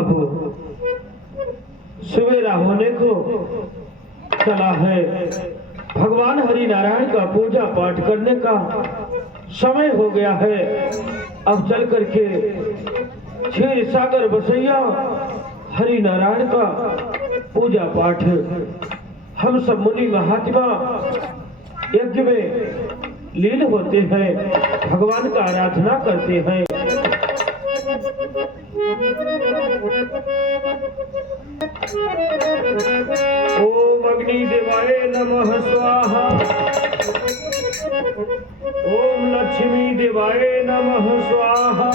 अब सवेरा होने को चला है। भगवान हरि नारायण का पूजा पाठ करने का समय हो गया है। अब चल करके क्षीर सागर बसैया हरि नारायण का पूजा पाठ हम सब मुनि महात्मा यज्ञ में लीन होते हैं, भगवान का आराधना करते हैं। ओम अग्नि देवाय नमः स्वाहा। ओम लक्ष्मी देवाय नमः स्वाहा।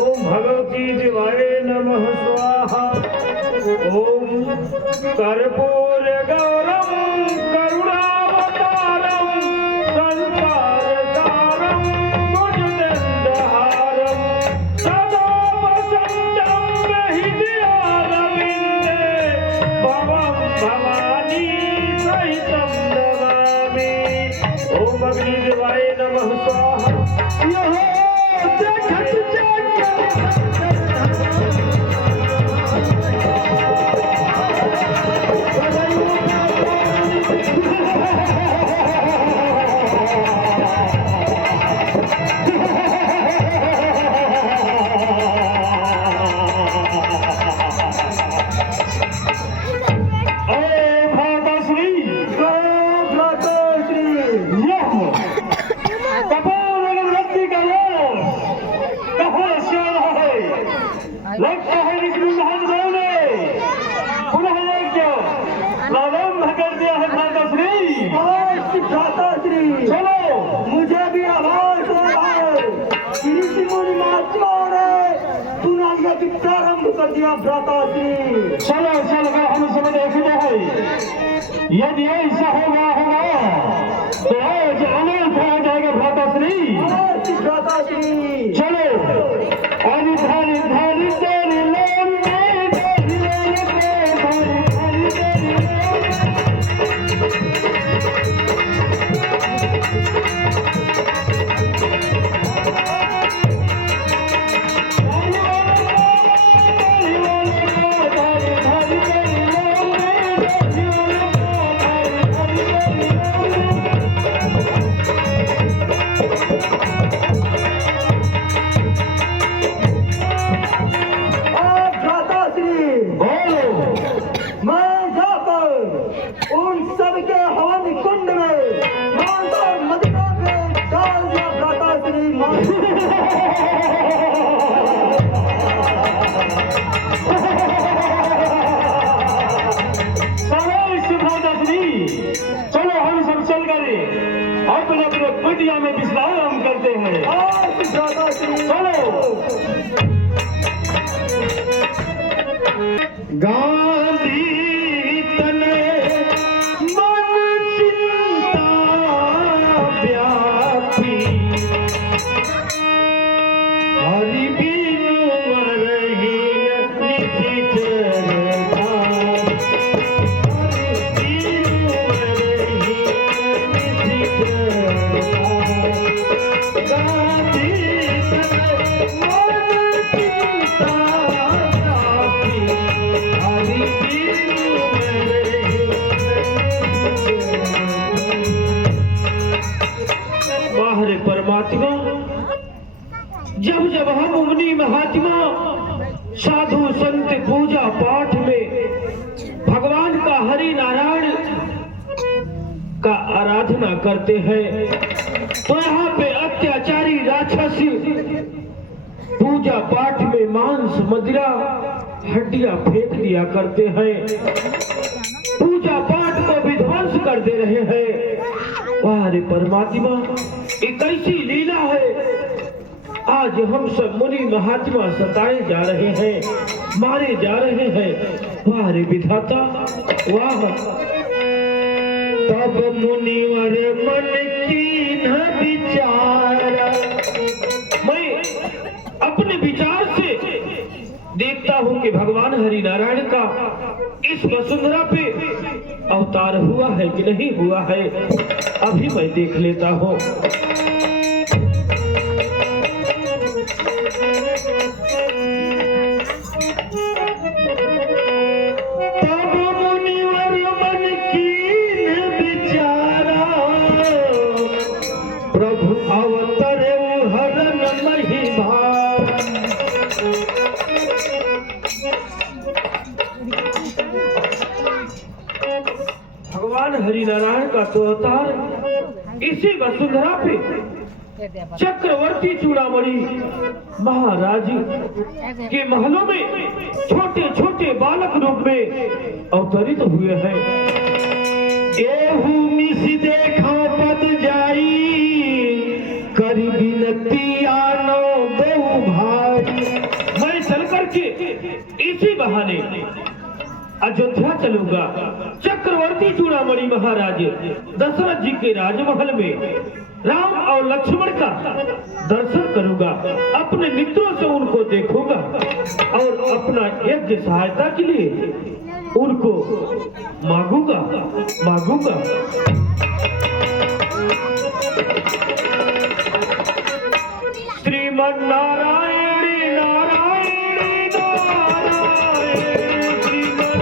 ओम भगवती देवाय नमः स्वाहा। ओम कर्पूर गौरम करुणावतारम संसार सारम भुजगेन्द्रहारम सदा वसंतम हृदयारविंदे भवं भवानी सहितं नमामि। ओम अग्नि देवाय नमः स्वाहा। मुझे भी आवाज प्रारंभ कर दिया भ्राताश्री। चलो चलो हम सब देखते हैं, यदि ऐसा होगा तो आज अनर्थ हो जाएगा भ्राताश्री। भ्राताश्री चलो कुटिया में विश्राम करते हैं। चलो गांधी तने मन चिंता व्यापी हरि बिनु मरहि निधि चरता। परमात्मा जब जब हम मुनि महात्मा साधु संत पूजा पाठ में भगवान का हरि नारायण का आराधना करते हैं तो यहाँ पे अत्याचारी राक्षसी पूजा पाठ में मांस मदिरा हड्डियां फेंक दिया करते हैं, पूजा पाठ को विध्वंस कर दे रहे हैं। वाह रे परमात्मा, एक ऐसी लीला है। आज हम सब मुनि महात्मा सताए जा रहे हैं, मारे जा रहे हैं। वाह रे विधाता वाह। तब मुनिवर मन की न विचार, मैं अपने विचार से देखता हूँ कि भगवान हरि नारायण का इस वसुंधरा पे अवतार हुआ है कि नहीं हुआ है, अभी मैं देख लेता हूँ। अवतरे हरन महिमा। भगवान हरिनारायण का तो अवतार इसी वसुंधरा पे चक्रवर्ती चूड़ामणि महाराज के महलों में छोटे छोटे बालक रूप में अवतरित हुए हैं। एहू मिस देखो पद जाई करी बिनती आनो दो भाई। मैं चल करके इसी बहाने अयोध्या चलूंगा, चक्रवर्ती चूड़ामणि महाराज दशरथ जी के राजमहल में राम और लक्ष्मण का दर्शन करूंगा, अपने मित्रों से उनको देखूंगा और अपना यज्ञ सहायता के लिए उनको मांगूंगा। श्रीमन नारायण नारायण नारायण श्रीमन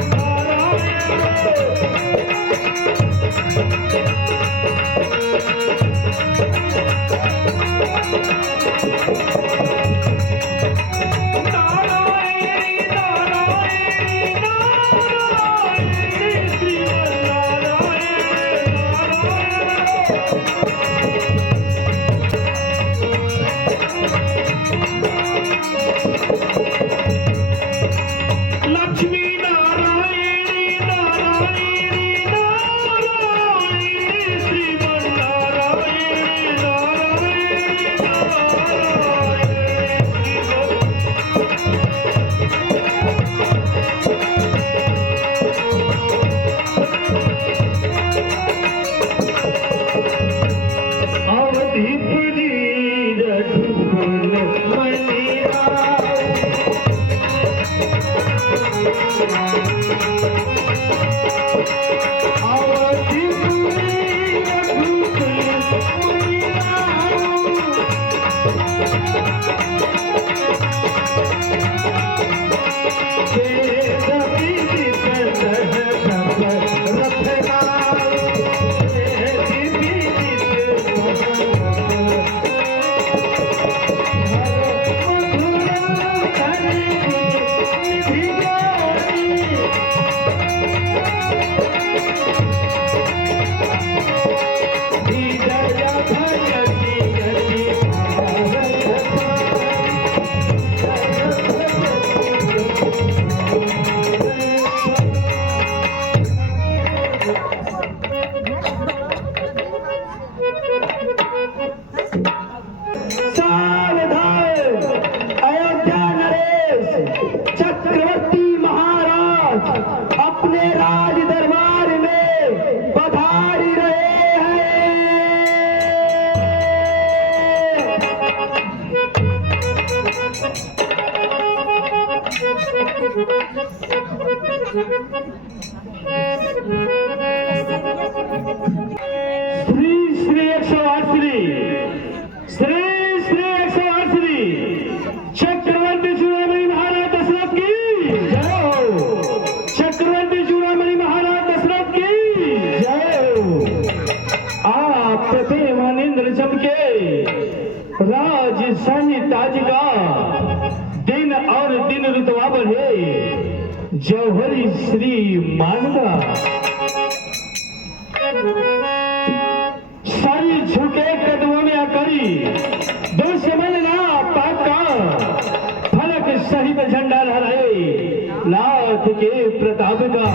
श्री श्री 108 श्री चक्रवर्ती चूड़ामणि महाराज दशरथ की जय हो। चक्रवर्ती चूड़ामणि महाराज दशरथ की जय हो। आप देवानिंद्र चमके राजशाही ताज का दिन और दिन रुतवा बढ़े जौहरी श्री मानदा सारी झुके कदमों में आकरी दुश्मन ना पाका फलक सहित झंडा लहराए लाख के प्रताप का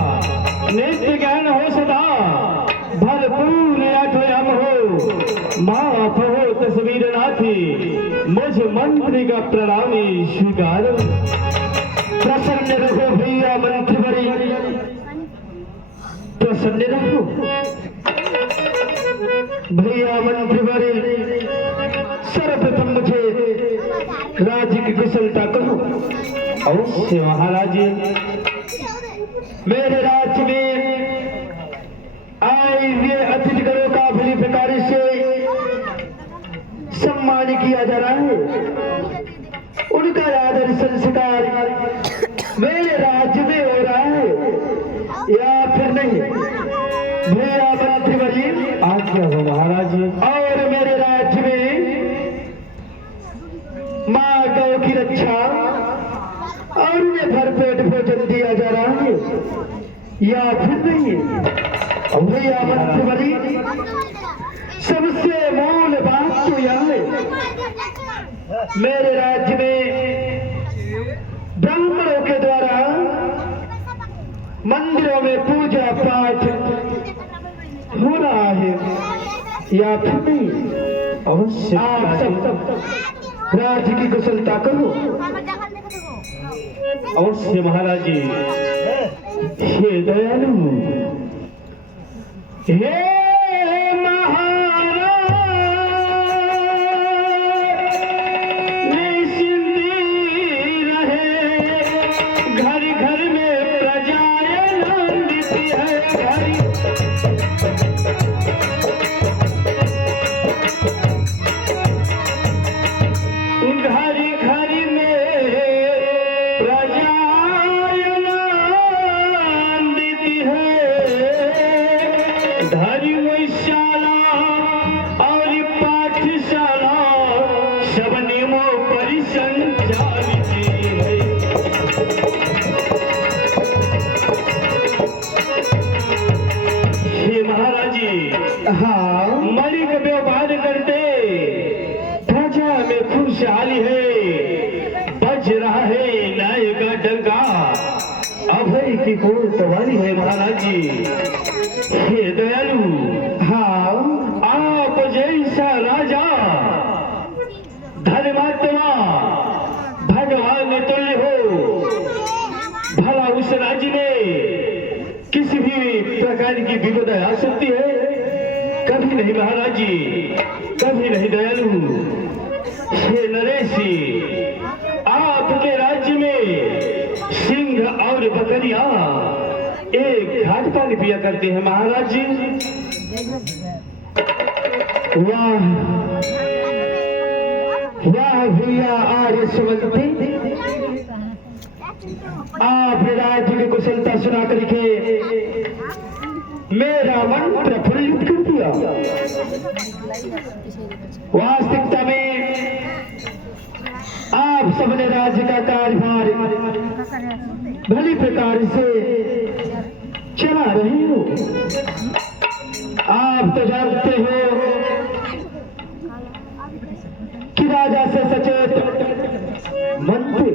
नित्य ज्ञान हो सदा भरपूर आठोयाम हो माफ हो तस्वीर नाथी मुझ मंत्री का प्रणाम स्वीकार। प्रसन्न रहो भैया मंत्री बड़ी प्रसन्न रहो भैया मंत्री बड़ी। सर्वप्रथम मुझे राज्य की कुशलता कहो। अवश्य महाराज मेरे राज्य में आए हुए अतिथिगणों का भली प्रकार से सम्मान किया जा रहा है। उनका आदर संस्कार मेरे राज्य में हो रहा है या फिर नहीं भैया मंत्री बड़ी आज्ञा हो महाराज। और मेरे राज्य में या फिर नहीं? भैया मंत्री, सबसे मूल बात तो यह है, मेरे राज्य में ब्राह्मणों के द्वारा मंदिरों में पूजा पाठ हो रहा है या फिर नहीं? अवश्य आप सब राज्य की कुशलता करो। अवश्य महाराज जी। हे दयालु, हे मणि का व्यवहार करते प्रजा में खुशहाली है, बज रहा है न्याय का डंका, अभय की कोतवाली है महाराज जी। हे दयालु, हाँ आप जैसा राजा धर्मात्मा भगवान तुल्य हो, भला उस राज्य में किसी भी प्रकार की विपदा आ सकती है? कभी नहीं महाराज जी, कभी नहीं दयालु। हे नरेशी, आपके राज्य में सिंह और बकरियां एक घाट पानी पिया करते हैं महाराज जी। वाह वाह भैया आर्य सुमंती, आप राज्य की कुशलता सुना करके मेरा मन प्रफुल्लित कर दिया। वास्तविकता में आप सबने राज्य का कार्यभार भली प्रकार से चला रहे हो। आप तो जानते हो कि राजा से सचेत मंत्री।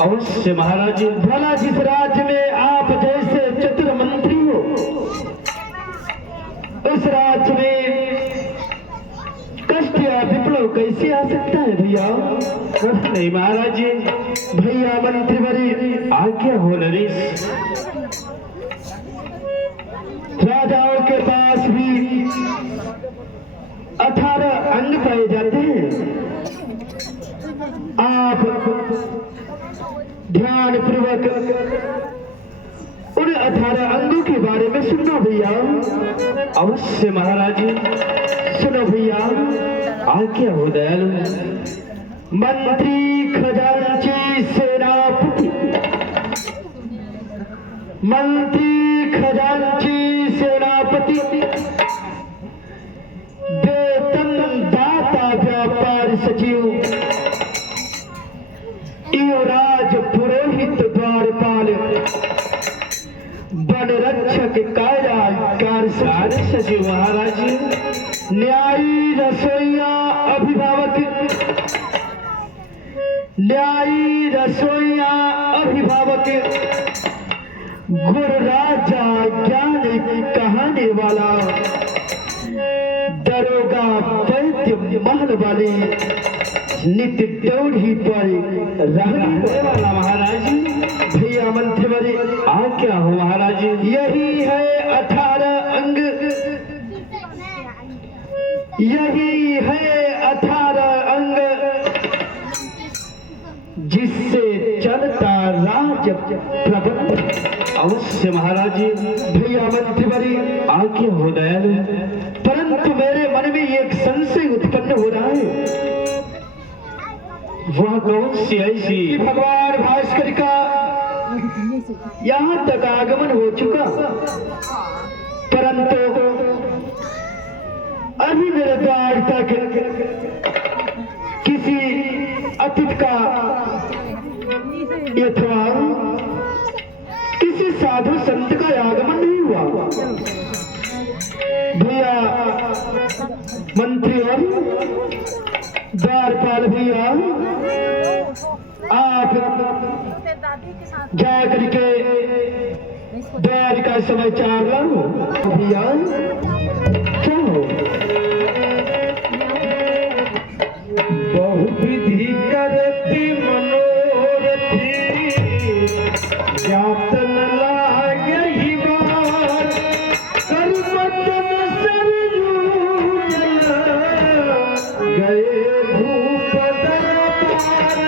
अवश्य महाराज जी। भला जिस राज्य में आप जैसे चतुर मंत्री हो, उस राज्य में कष्ट या विप्लव कैसे आ सकता है भैया? नहीं महाराज जी। भैया मंत्री बड़ी आज्ञा हो नरेश। राजाओं के पास भी 18 अंग पाए जाते हैं। आप ध्यान पूर्वक उन 18 अंगों के बारे में सुनना भैया। अवश्य महाराज जी। सुनो भैया, आज्ञा हो दयालु। मंत्री, खजांची, सेनापति। मंत्री, खजांची, सेनापति, वेतन दाता, व्यापार सचिव, युवराज, पुरोहित, द्वारपाल, वन रक्षक, कारागार सचिव महाराज जी। न्यायी, रसोईया, अभिभावक, न्यायी, रसोईया, अभिभावक, गुरु, राजा, ज्ञान कहानी वाला, दरोगा, वैद्य, महल वाले, नित्य दौड़ी पर रहने वाला महाराज जी। भैया मंत्री बड़े आज्ञा हो महाराज जी। यही है 18 अंग, यही है 18 अंग जिससे चलता राज प्रबंध। अवश्य महाराज जी। भैया मंत्री बड़ी आज्ञा हो दयालु। परंतु मेरे मन में एक संशय उत्पन्न हो रहा है। वह कौन सी ऐसी? कि भगवान भास्कर का यहाँ तक आगमन हो चुका, परंतु अभी मेरे द्वार तक किसी अतिथि का अथवा किसी साधु संत का द्वारपाल भैया आप जा करके द्वार का समाचार लाओ। भैया क्या हो? बहुविधि करती मनोरथी जातन लागे ही बार कर्मचन सरजू गए भूप दरबार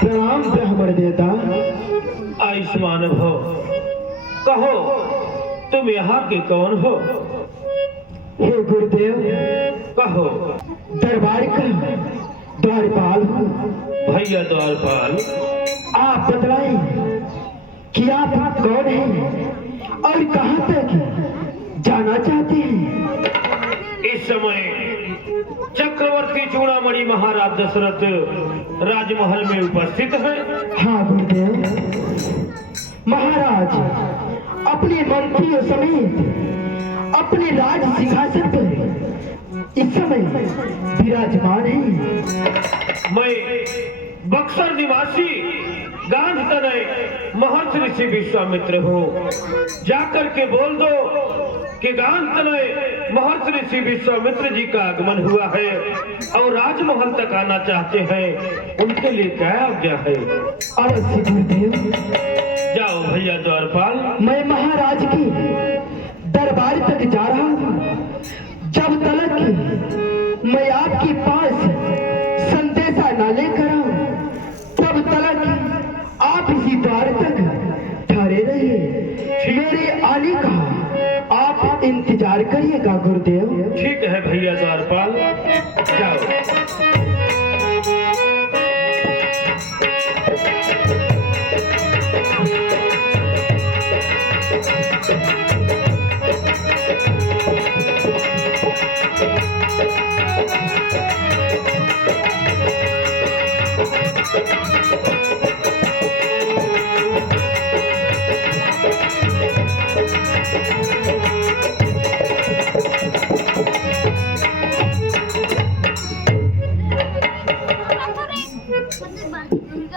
प्रणाम ब्राह्मण देवता। आयुष्मान भव। कहो तुम यहाँ के कौन हो? हे गुरुदेव, कहो। दरबार का द्वारपाल हूँ। भैया द्वारपाल, आप बतलाएं कि आप कौन हैं और कहाँ तक जाना चाहते हैं? इस समय चक्रवर्ती चूड़ामणि महाराज दशरथ राजमहल में उपस्थित है। हाँ गुरुदेव, महाराज अपने मंत्रियों समेत अपने राज सिंहासन पर इस समय विराजमान है। मैं बक्सर निवासी गांध तनय महर्षि ऋषि विश्वामित्र हूँ। जाकर के बोल दो कि गांध तनय महर्षि ऋषि विश्वामित्र जी का आगमन हुआ है और राजमहल तक आना चाहते हैं। उनके लिए क्या आज्ञा है? अवश्य गुरुदेव। जाओ भैया द्वारपाल। मैं महाराज की दरबार तक जा रहा हूँ। जब तक मैं आपके पास संदेशा न लेकर आऊं, तब तक आप इसी द्वार तक ठहरे रहिए। मेरे आने का आप इंतजार करिएगा गुरुदेव। ठीक है भैया द्वारपाल, जाओ।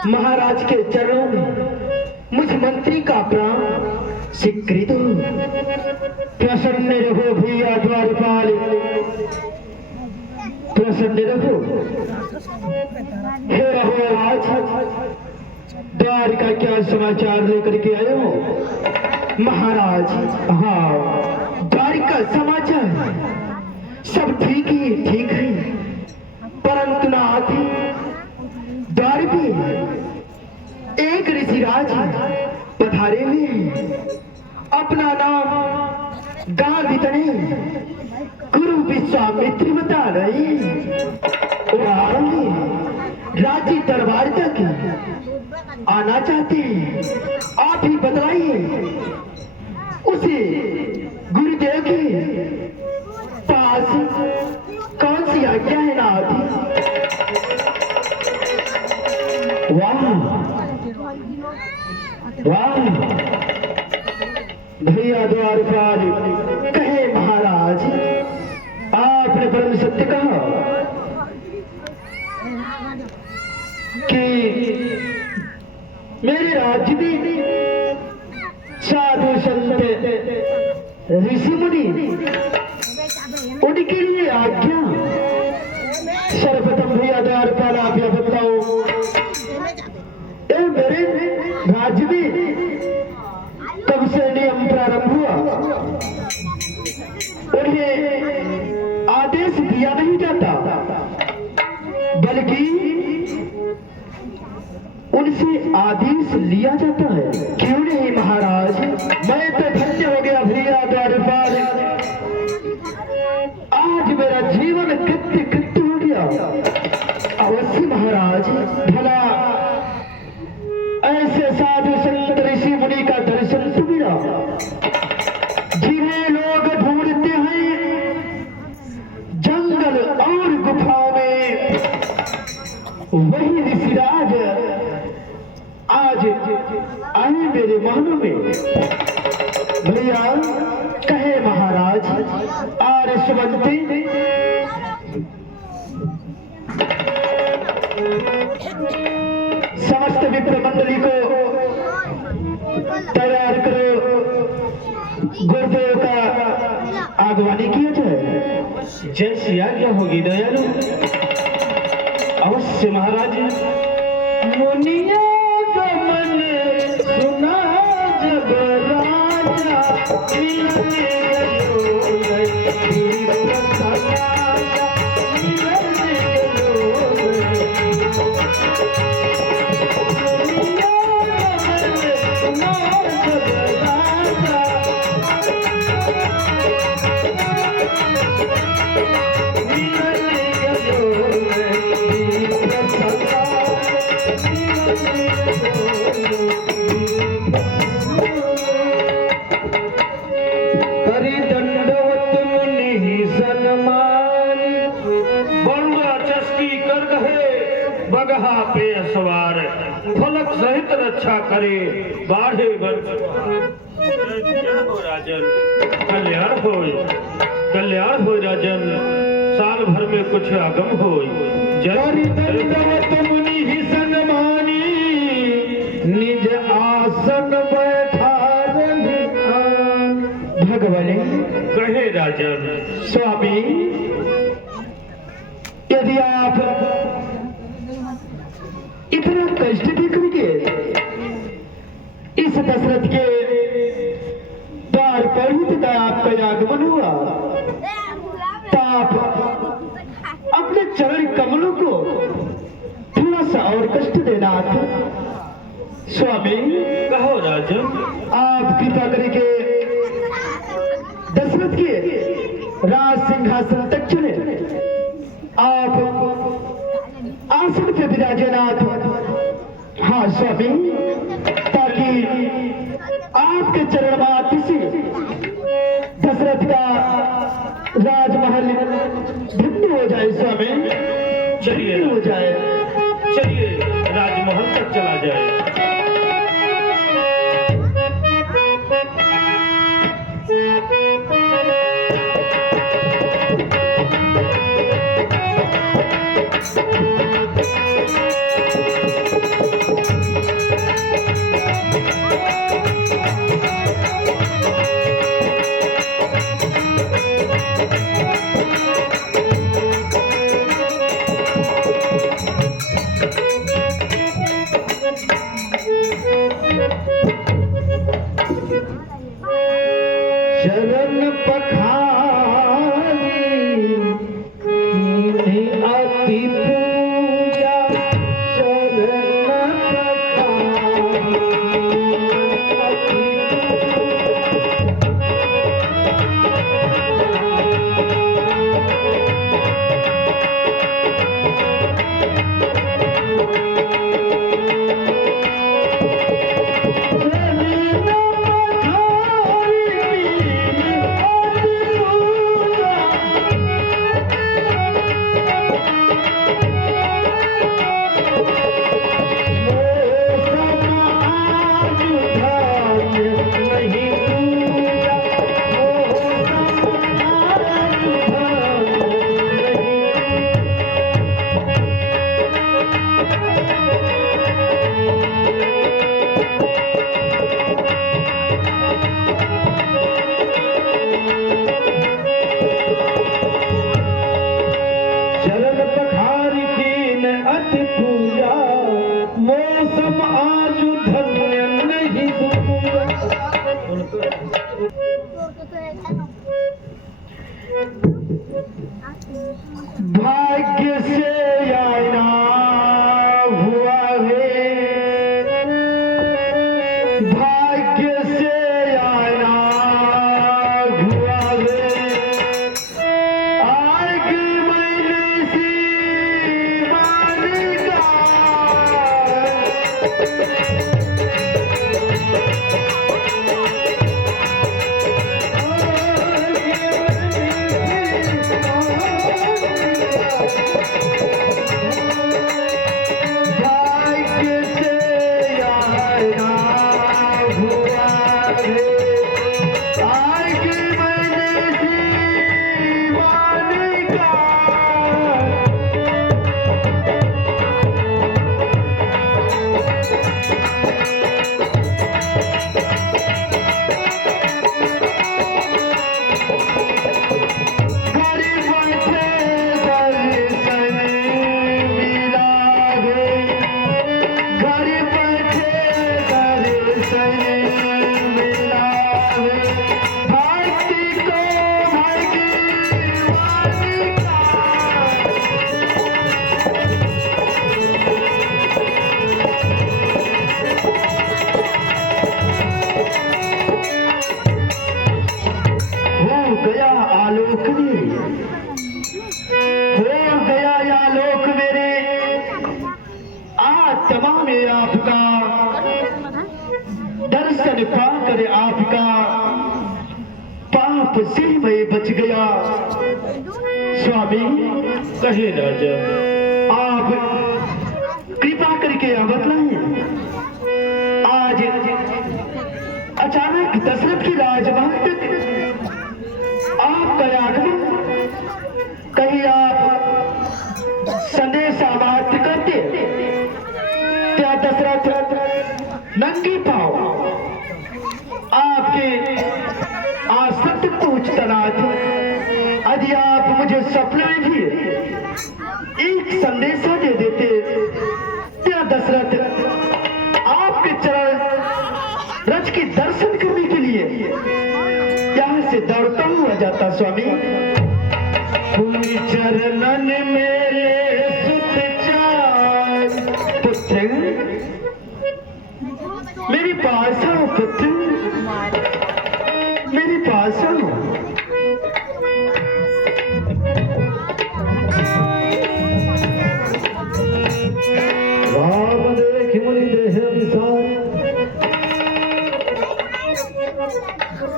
महाराज के चरणों में मुझ मंत्री का प्राण स्वीकृत हो। प्रसन्न रहो भैया द्वारपाल, प्रसन्न रहो। हे रहो, आज द्वार का क्या समाचार लेकर के आए हो? महाराज, हाँ, द्वार का समाचार सब ठीक ही ठीक है, परंतु नाथ द्वार पे एक ऋषिराज पधारे हुए हैं। अपना नाम गांव इतने गुरु विश्वामित्र बता रहे हैं। और आएंगे राजी दरबार तक आना चाहते हैं। आप ही बतलाइए उसे गुरुदेव के पास कौन सी आज्ञा है नाथ? वाह वाह, भैया द्वारपाल, कहे महाराज, आपने परम सत्य कहा कि मेरे राज्य में साधु संत ऋषि मुनि उनके लिए आज्ञा। सर्वप्रथम भैया द्वारपाल आप यह बताओ, मेरे राज्य में कब से नियम प्रारंभ हुआ? उन्हें आदेश दिया नहीं जाता, बल्कि उनसे आदेश लिया जाता है। क्यों नहीं महाराज? मैं तो धन्य हो गया भैया द्वारपाल, आज मेरा जीवन कृत्य कृत्य हो गया। अवश्य महाराज, भला ऐसे साधु संत ऋषि मुनि का दर्शन तो मिला जिन्हें लोग ढूंढते हैं जंगल और गुफाओं में, वही ऋषिराज आज मेरे महलों में। भैया कहे महाराज आर्यवंती समस्त विप्र मंडली को तैयार करो, गुरुदेव का आगवानी किया जाए। जैसी आज्ञा होगी दयालु। अवश्य महाराज। मुनिया गमन सुना जब राजा मिलने गयो वीर प्रसादा मिलने गयो। मुनिया गमन सुना जब राजा मिलने गयो वीर प्रसादा। करी दंडवत मुनि सन्मान, बरुआ चस्की कर गहे बगहा पे सवार, फलक सहित रक्षा करे बाढ़े राजन। कल्याण हो राजन, साल भर में कुछ आगम हो। करी दंडवत मुनि सन्मानी, निज आसन बैठार ध्यान। भगवान कहे राजन। स्वामी यदि आप इतना कष्ट देखोगे, इस दशरथ के द्वार पर ही तथा आपका आगमन हुआ, तो आप अपने चरण कमलों को थोड़ा सा और कष्ट देना था। स्वामी कहो राजन। आप कृपा करके दशरथ के राज सिंहासन तक चले, आप आसन पे विराजे नाथ। हाँ स्वामी, ताकि आपके चरण मात्र से दशरथ का राजमहल धन्य हो जाए। स्वामी चलिए धन्य हो जाए। चलिए राजमहल तक चला जाए। चरण पखारी कीन्ही अति पूजा, चरण पखारी अति भाग्य से आना हुआ है, भाग्य से आना हुआ है, आगे मैंने सी मालिका भाग्य से आना दर्शन पाकर आपका पाप से मैं बच गया। स्वामी कहे राजा, आप कृपा करके बतलाएं, आज अचानक दशरथ की राजमहल तक आपका आगमन, कहीं आप संदेश मात्र करते क्या दशरथ नंगे पाँव आपके आसन तक पहुंचता ना था। यदि आप मुझे सपने में भी एक संदेशा दे देते क्या दशरथ आपके चरण रज के दर्शन करने के लिए यहाँ से दौड़ता हुआ जाता। स्वामी कोई चरणन मेरे सुत चाल, पुत्र मेरे पास आओ, पुत्र मेरे पास आओ। राम देख मुनि देह विशाल,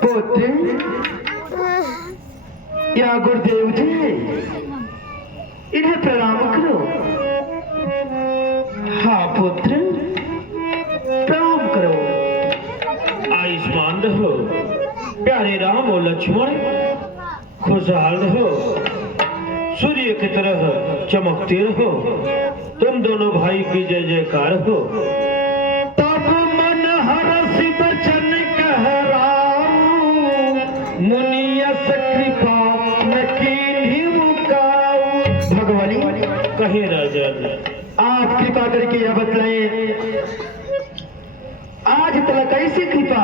पुत्र या गुरुदेव जी इन्हें प्रणाम करो। हाँ पुत्र प्रणाम करो। आयुष्मान रहो, प्यारे राम और लक्ष्मण खुशहाल रहो, सूर्य की तरह चमकते रहो, तुम दोनों भाई की जय जयकार हो। तब मन हरस बचन कहराऊ, मुनियस कृपा न कीन्ही मुकाऊ। भगवानी कहे राजा, आप कृपा करके यह बतलाएं, आज तक ऐसी कृपा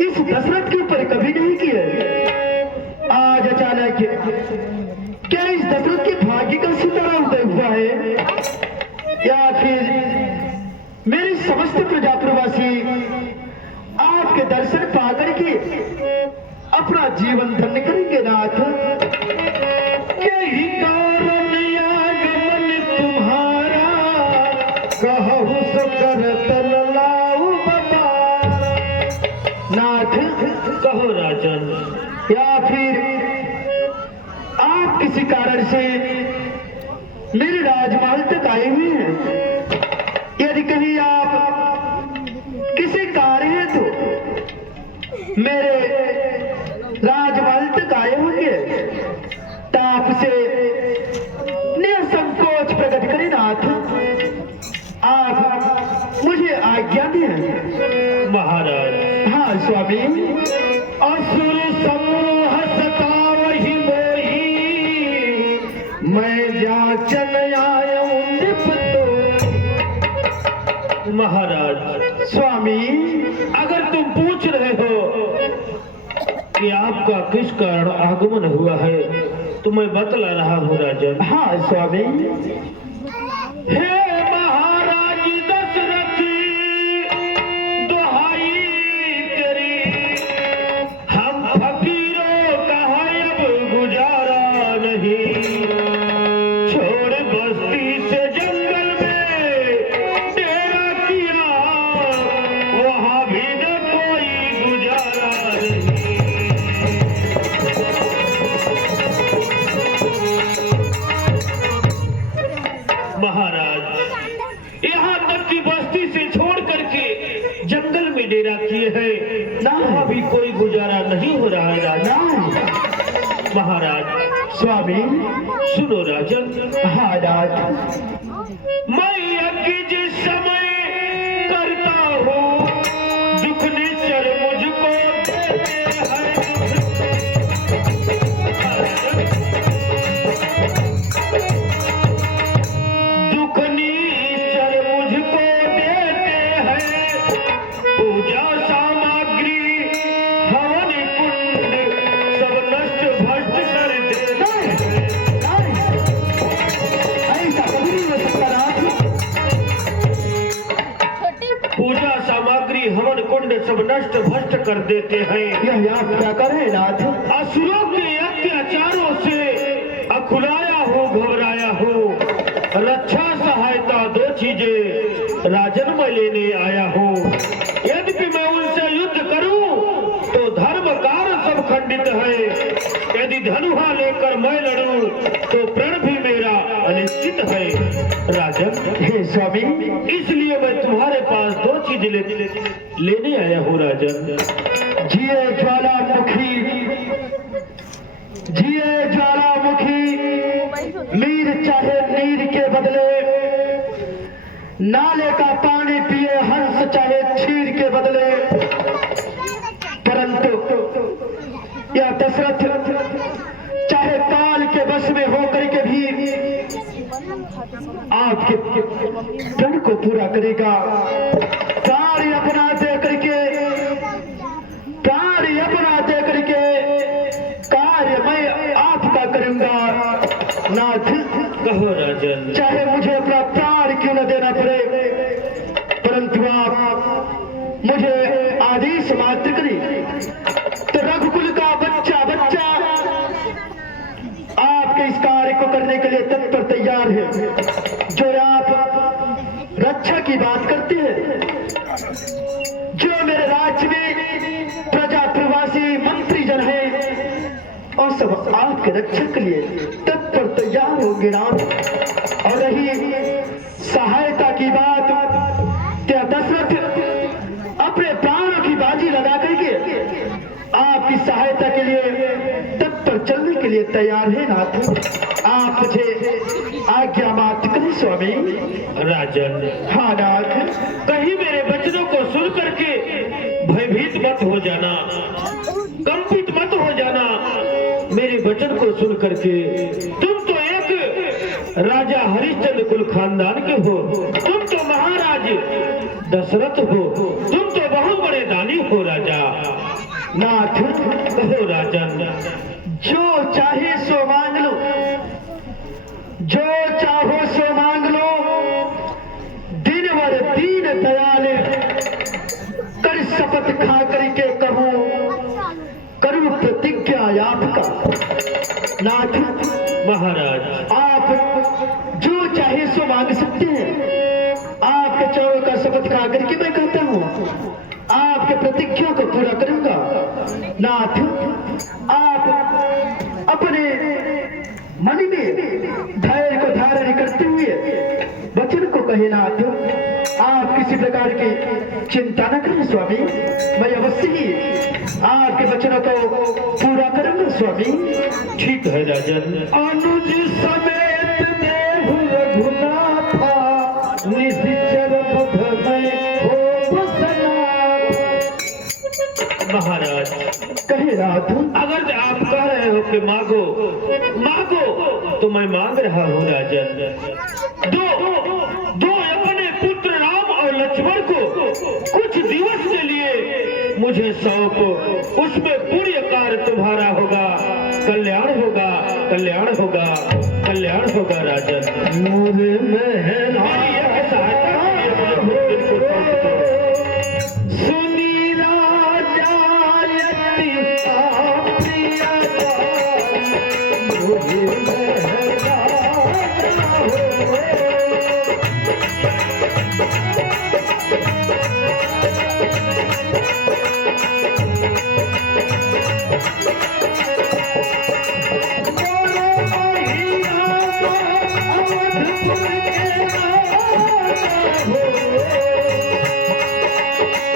इस दशरथ के ऊपर कभी नहीं की है। आज अचानक क्या इस दशरथ के भाग्य का सितारा उदय हुआ है, या फिर मेरी समस्त प्रजा प्रवासी आपके दर्शन पाकर के अपना जीवन धन्य करेंगे नाथ। यही कारण आगमन तुम्हारा, कहु सो करतन लाऊ बपारा। नाथ कहो राजन, या फिर आप किसी कारण से मेरे राजमहल तक आए हुए हैं। यदि कहीं आप किसी कार्य है तो मेरे राजमहल तक आए होंगे तो आपसे निसंकोच प्रकट करें नाथ, आप मुझे आज्ञा दें। महाराज। हाँ स्वामी। असुर समूह सतावहि मोहि, मैं जाचन आयूं निपतो। महाराज स्वामी अगर तुम पूछ रहे हो कि आपका किस कारण आगमन हुआ है तो मैं बतला रहा हूँ राजन। हाँ स्वामी। हे महाराज दशरथ, दुहाई तेरी, हम फकीरों का है अब गुजारा नहीं, छोड़ बस्ती से जंगल में डेरा किया, वहां भी न कोई गुजारा नहीं। में डेरा किए हैं, वहाँ भी कोई गुजारा नहीं हो रहा है राजा। महाराज स्वामी सुनो राजन। हाँ राज। मैं यज्ञ जिस समय करता हूँ दुख निश्चर मुझको देते हैं। दुख निश्चर मुझको देते हैं, पूजा सामग्री हवन कुंड सब नष्ट भ्रष्ट कर देते हैं। ऐसा कभी नहीं हो सकता राज। पूजा सामग्री हवन कुंड सब नष्ट भ्रष्ट कर देते हैं। यह आप क्या कर रहे हैं राज? असुरों के अत्याचारों से अकुलाया हो, घबराया हो, रक्षा सहायता दो चीजें राजन मैं लेने आया हूँ। यद्यपि मैं उनसे युद्ध करूं तो धर्म कार्य सब खंडित है, यदि धनुहा लेकर मैं लड़ूं तो प्रण भी मेरा अनिश्चित है राजन। हे स्वामी इसलिए मैं तुम्हारे पास दो चीज लेने आया हूँ राजन। जिए ज्वालामुखी, जिए ज्वालामुखी, मीर चाहे नीर के बदले, नाले का पानी पिए हंस चाहे क्षीर के बदले। परंतु यह दशरथ चाहे काल के वश में होकर के भी आपके प्रण को पूरा करेगा। कार्य अपना दे करके, कार्य अपना दे करके कार्य मैं आपका करूंगा नाथ। कहो राजन। चाहे मुझे अपना प्राण क्यों न देना पड़े, परंतु आप मुझे आदेश मात्र करें तो रघुकुल का बच्चा बच्चा आपके इस कार्य को करने के लिए तत्पर तैयार है। जो आप रक्षा की बात करते हैं, जो मेरे राज्य में प्रजा प्रवासी मंत्री जन हैं और सब आपके रक्षा के लिए तत्पर तैयार होंगे राम। और रही सहायता की बात, क्या दशरथ अपने प्राणों की बाजी लगा करके आपकी सहायता के लिए तत्पर चलने के लिए तैयार है नाथ। आप मुझे आज्ञा मात्र करें स्वामी। राजन। हाँ नाथ। कहीं मेरे वचनों को सुन करके भयभीत मत हो जाना, कंपित मत हो जाना। मेरे वचन को सुन करके, तुम तो एक राजा हरिश्चंद्र कुल खानदान के हो, तुम तो महाराज दशरथ हो, तुम तो बहुत बड़े दानी हो राजा। नाथ हो राजन। जो चाहे सो मांग लो, जो चाहो सो मांग लो। दिन भर दीन दयाल कर शपथ खा करके कहो, करूं प्रतिज्ञा आपका नाथ। महाराज आप जो चाहे सो मांग सकते हैं। आपके चरणों का शपथ खा करके मैं कहता हूँ आपके प्रतिज्ञा को पूरा करूंगा नाथ। आप अपने मन में धैर्य को धारण करते हुए वचन को कहे नाथ। आप किसी प्रकार की चिंता न करें स्वामी, मैं अवश्य ही आपके वचनों को पूरा करूंगा स्वामी। ठीक है राजन। अनुज समेत देहु रघुनाथा, निश्चर पथ में हो बसना। महाराज कहे नाथ। अगर आप कह रहे हो कि मांगो मांगो तो मैं मांग रहा हूँ राजन। दो दो अपने पुत्र राम और लक्ष्मण को कुछ दिवस के लिए मुझे सौंपो, उसमें पुण्य कार्य तुम्हारा होगा, कल्याण होगा, कल्याण होगा, कल्याण होगा राजन। मोरे में सहायता सुनी राजा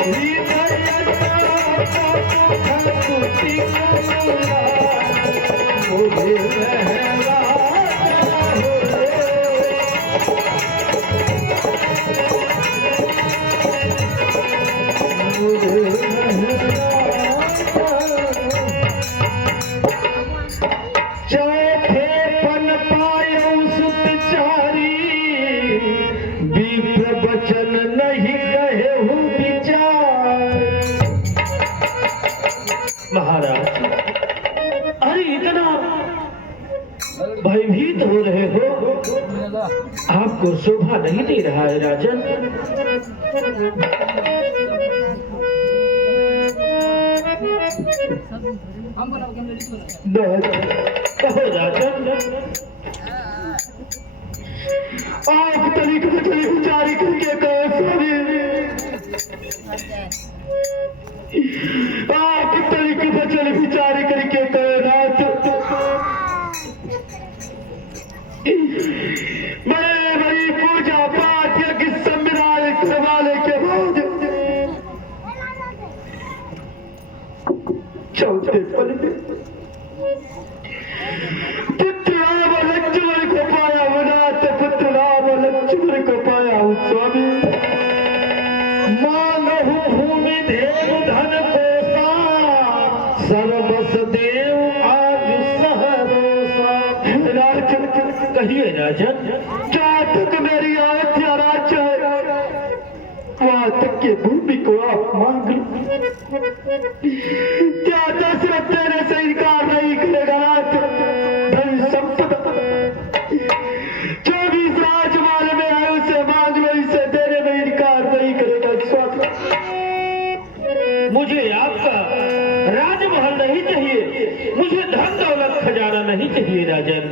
We महाराज, अरे इतना भयभीत हो रहे हो, आपको शोभा नहीं दे रहा है राजन। कहो राजन, आप तरीके से विचारी करके कहो आप तरीके से चल विचार करके कहो रात बड़े बड़ी पूजा पाठ यज्ञ सम्मेलन करवाने के बाद चौथे पल में पुत्र राम लक्ष्मण को पाया वनाथ पुत्र राम लक्ष्मण को पाया स्वामी मांगहु भूमि देव धन कोसा सर्वस देव आज सहरोसा। राजन कहिए राजन, क्या तक मेरी आज्ञा राज्य है वहां तक के भूमि को आप मांग लो। क्या दशरथ तेरे से इनकार नहीं करेगा राज धन संपदा 24 राजमाल में है उसे मांग लो, इसे देने में इनकार नहीं करेगा स्वामी। मुझे आपका राजमहल नहीं चाहिए, मुझे धन दौलत खजाना नहीं चाहिए राजन,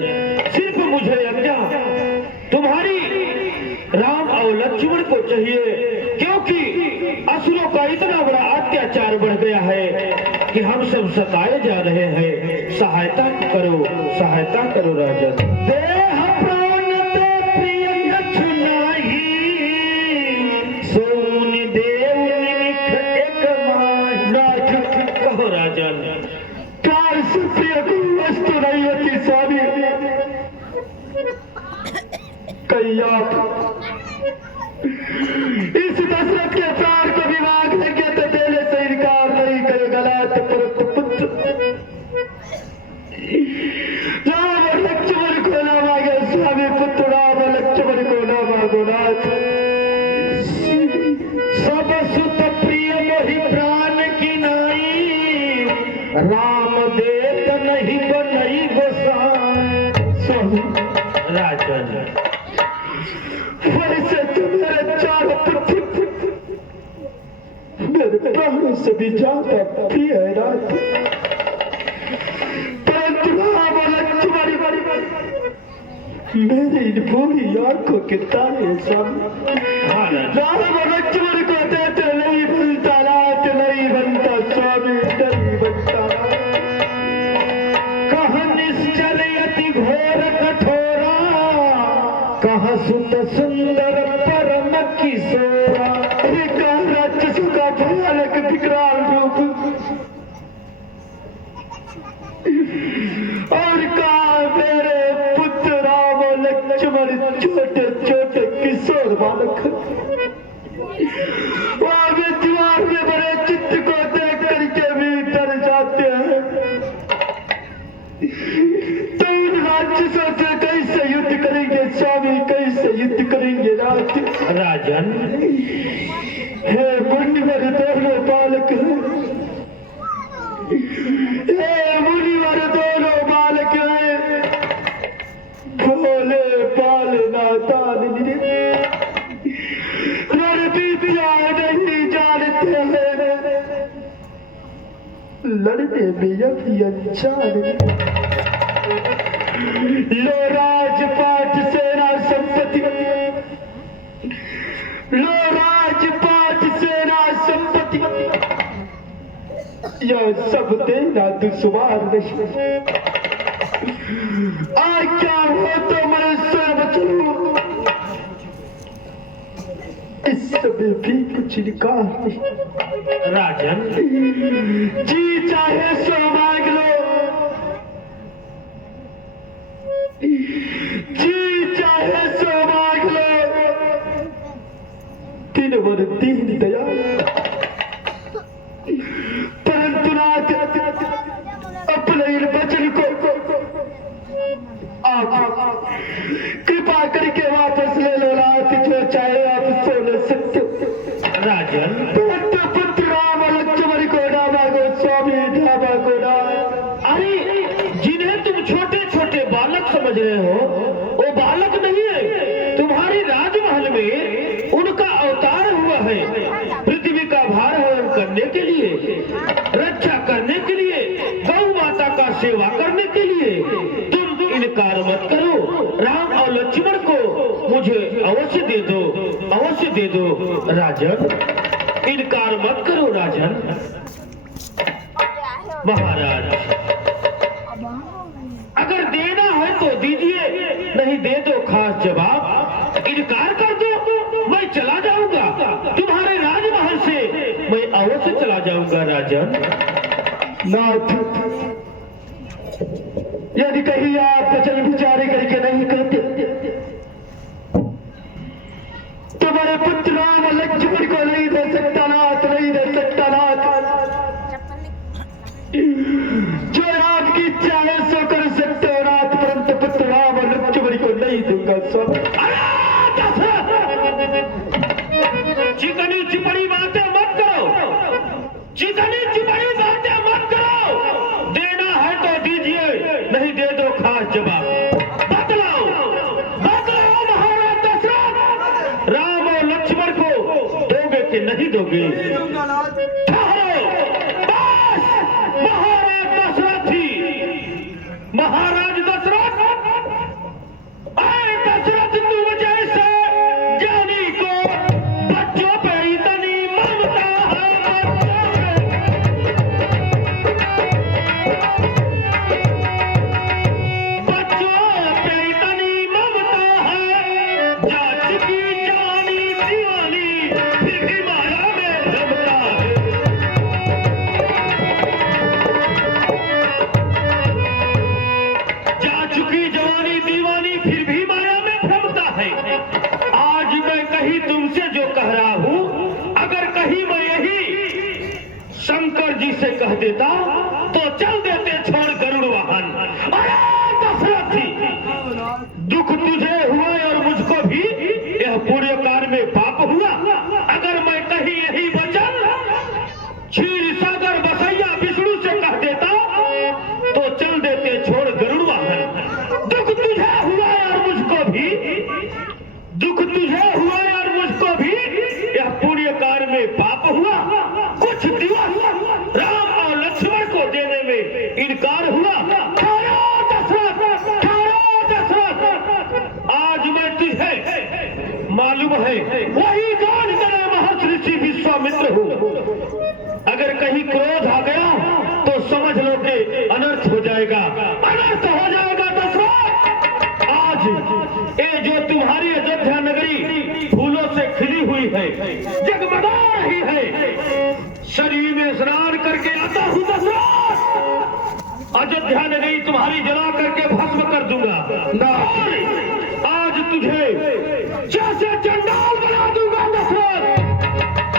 सिर्फ मुझे आज्ञा तुम्हारी राम और लक्ष्मण को चाहिए, क्योंकि असुरों का इतना बड़ा अत्याचार बढ़ गया है कि हम सब सताए जा रहे हैं। सहायता करो राजन। देह प्राण ते प्रिय कछु नाही, सोनि देव निमिख एक माही। कहो राजन, प्यार से प्रिय कोई वस्तु नहीं होती स्वामी। कहीं आप इस दशरथ के प्यार को विवाह लेंगे तो देने से इनकार नहीं करेगा नाथ परंतु पुत्र राम और लक्ष्मण को ना मांगे स्वामी। पुत्र राम और लक्ष्मण को ना मांगो नाथ। सब सुत प्रिय मोहि प्राण की नाई, राम देत नहीं बनई गोसाई। स्वामी राजन वैसे तो मेरे चारों पुत्र मेरे प्राणों से भी ज्यादा प्रिय है राज, परंतु राम और लक्ष्मण मेरी इन भूरी आंखों के तारे स्वामी। राम और लक्ष्मण को देते नहीं बनता रात नहीं बनता स्वामी, नहीं बनता। कहा निश्चल अति घोर कठोरा, कहा सुत सुंदर परम किशोरा। राक्षस का भयानक विकराल रूप और कहा मेरे पुत्र राम और लक्ष्मण छोटे छोटे किशोर बालक आगे दीवार में बड़े चित्र को देख करके भी डर जाते हैं। तो इन राक्षसों से कैसे युद्ध करेंगे स्वामी, कैसे युद्ध करेंगे राजन? हे मुनिवर दोनों बालक, हे मुनिवर दोनों बालक भोले पालना ताल रणविद्या नहीं जानते हैं, लड़ने में यदि अनजान। लो राजपाट सेना संपत्ति, लो राजपाट सेना संपत्ति, यह सब देना दुश्वार नहीं। आज्ञा हो तो मनुष्य बचलू, इस समय भी कुछ निकाल नहीं। राजन, जी चाहे सो मांग लो, जी चाहे सो मांग लो, तीन वर तीन दया, परंतु नाथ अपने इन वचन को आप कृपा करके वापस ले लो नाथ, जो चाहे आप सो ले सकते हो। राजन, पुत्र राम लक्ष्मण को डाबा गोस्वामी ढाबा को अरे जिन्हें तुम छोटे छोटे बालक समझ रहे हो, वो बालक नहीं है। तुम्हारे राजमहल में उनका अवतार हुआ है, पृथ्वी का भार हरण करने के लिए, रक्षा करने के लिए, गौ माता का सेवा करने के लिए। तुम इनकार मत करो, राम और लक्ष्मण को मुझे अवश्य दे दो, अवश्य दे दो। राजन, इनकार मत करो राजन। महाराज, अगर देना है तो दीजिए, नहीं दे दो खास जवाब। इनकार कर दो, मैं चला जाऊंगा तुम्हारे राजमहल से, मैं अवश्य चला जाऊंगा राजन। नाथ, यदि कहीं आप वचन विचारे करके नहीं कहते, तुम्हारे पुत्र राम लक्ष्मण को नहीं दे सकता नाथ, नहीं दे सकता नाथ। जो आपकी इच्छा है सो कर सकते हो नाथ, परंतु पुत्र राम लक्ष्मण को नहीं दूंगा स्वामी। चिकनी चिपड़ी बातें मत करो, चिकनी चिपड़ी बातें मत करो। देना है तो दीजिए, नहीं दे दो खास जवाब। बतलाओ, बतलाओ महाराज दशरथ, राम और लक्ष्मण को दोगे कि नहीं दोगे? ठहरो, बस महाराज दशरथ ही, महाराज दशरथ, आए दशरथ तुम जैसे ज्ञानी को बच्चों पे इतनी ममता है, बच्चों पे इतनी ममता है, जाच की जानी दीवानी फिर भी माया में रमता है। जा चुकी जवानी दीवानी फिर भी माया में भ्रमता है। आज मैं कहीं तुमसे जो कह रहा हूं, अगर कहीं मैं यही शंकर जी से कह देता तो चल देते छोड़ गरुड़ वाहन। अरे दशरथ जी, दुख तुझे हुआ और मुझको भी, यह पुण्य कार्य में पाप हुआ। अगर मैं कहीं यही वचन क्षीर सागर बसैया विष्णु से कह देता तो चल देते छोड़ गरुड़ वाहन। दुख तुझे हुआ और मुझको भी, दुख तुझे हुआ और मुझको भी, यह पुण्य कार्य में पाप हुआ। कुछ दिवस राम और लक्ष्मण को देने में इनकार हुआ। ठहरो दशरथ, ठहरो दशरथ, आज मैं तुझे मालूम है वही गान करे महर्षि ऋषि विश्वामित्र हूँ। अगर कहीं क्रोध आ गया तो समझ लो कि अनर्थ हो जाएगा, अनर्थ हो जाएगा दशरथ। आज ये जो तुम्हारी अयोध्या नगरी फूलों से खिली हुई है, जगमगा रही है, शरीर में स्नान करके आता हूं दशरथ। अयोध्या नगरी तुम्हारी जला करके भस्म कर दूंगा। और आज तुझे जैसे चंडाल बना दूंगा दशरथ,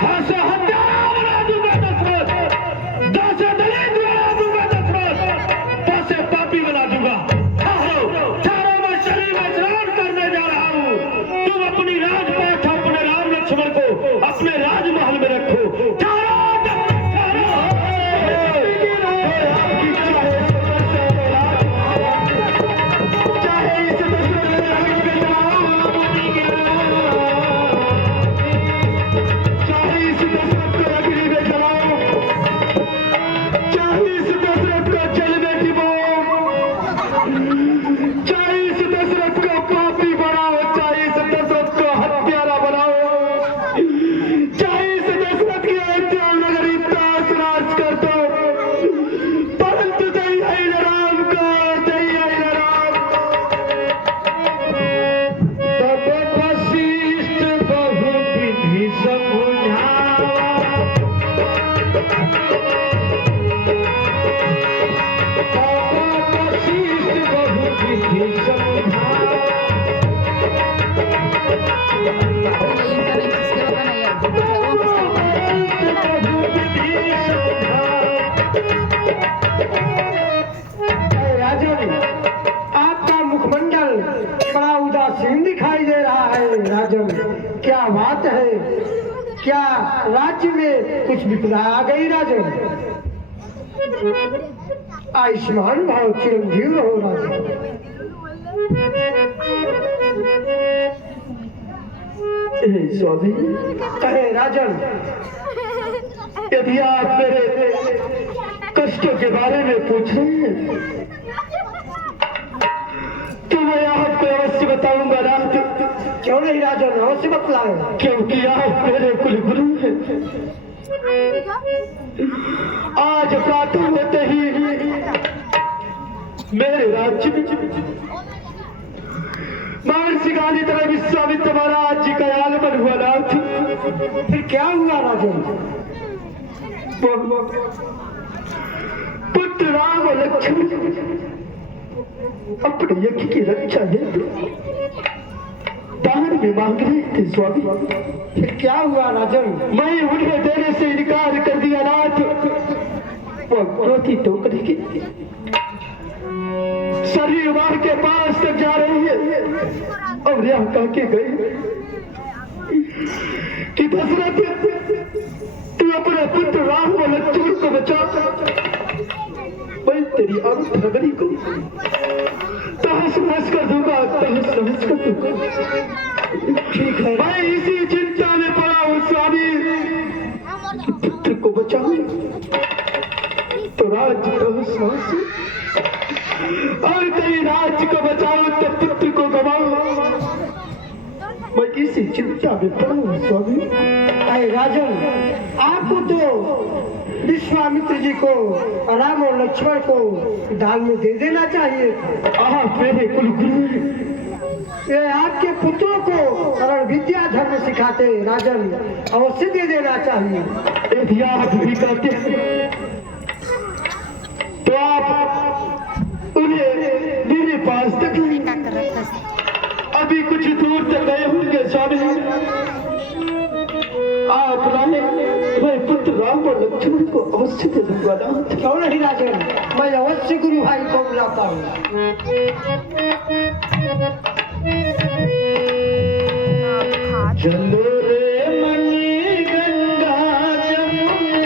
ऐसे हत्यारा बना दूंगा दशरथ, जैसे दलित बना दूंगा दशरथ, तैसे पापी बना दूंगा। ठहरो, ठहरो, मैं शरीर में स्नान करने जा रहा हूं। तुम अपनी राजपाट अपने राम लक्ष्मण को अपने राजमहल में रखो। ठहरो, चाहे क्या राज्य में कुछ विपदा आ गई राजन? आयुष्मान भाव चिरंजीव रहो राजन। स्वामी कहे राजन, यदि आप मेरे कष्टों के बारे में पूछ रहे हैं तो मैं आपको अवश्य बताऊंगा राज। क्यों नहीं राजन, अवश्य बतलाएं, क्योंकि आप मेरे कुल गुरु हैं। आज प्रातः होते ही मेरे राज्य में महर्षि गांधी तरह विश्वामित्र महाराज जी का आगमन हुआ नाथ। फिर क्या हुआ राजन? पुत्र राम और लक्ष्मण अपने यज्ञ की रक्षा हेतु दान में मांग रहे थे स्वामी। फिर क्या हुआ राजन? मैं उन्हें देने से इनकार कर दिया नाथ। वो क्रोधित होकर के शरीर मार के पास तक जा रही है और यह कह के गई कि दशरथ तू अपने पुत्र राम और लक्ष्मण को बचा, मैं तेरी अरुण नगरी को तहस नहस कर दूंगा, तहस नहस कर दूंगा। ठीक है, मैं इसी चिंता में पड़ा हूँ स्वामी। पुत्र को बचाऊं तो राज्य तहस नहस, और कहीं राज्य को बचाऊं तो पुत्र को गवाऊं। मैं इसी चिंता में पड़ा हूँ स्वामी। अरे राजन, आपको तो विश्वामित्र जी को राम और लक्ष्मण को दान में दे देना चाहिए। आप मेरे कुल गुरु, ये आपके पुत्रों को सरल विद्या धर्म सिखाते राजन, अवश्य दे देना चाहिए। यदि आप भी कहते हैं तो आप उन्हें मेरे पास तक अभी कुछ दूर तक गए होंगे स्वामी। आप लाए, मैं पुत्र राम और लक्ष्मण को अवश्य दे दूंगा ना। क्यों नहीं राजन, मैं अवश्य गुरु भाई को बुलाता हूँ। चलो रे मणि गंगा जमुने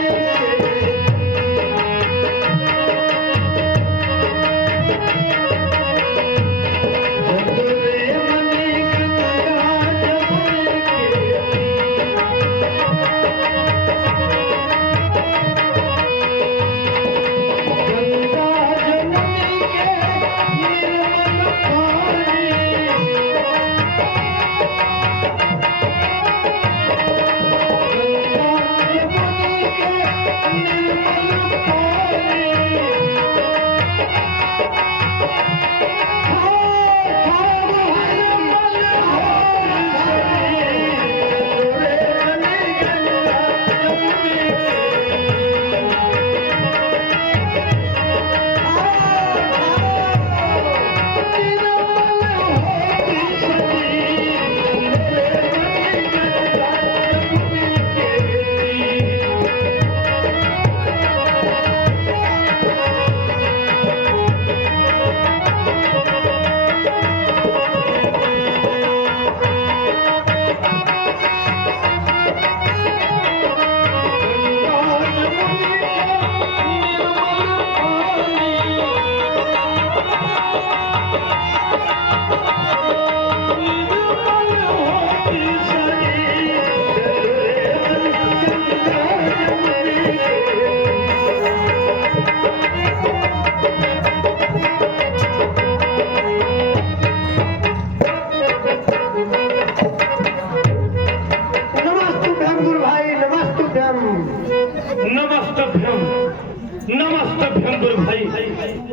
नमस्ते गुरु भाई,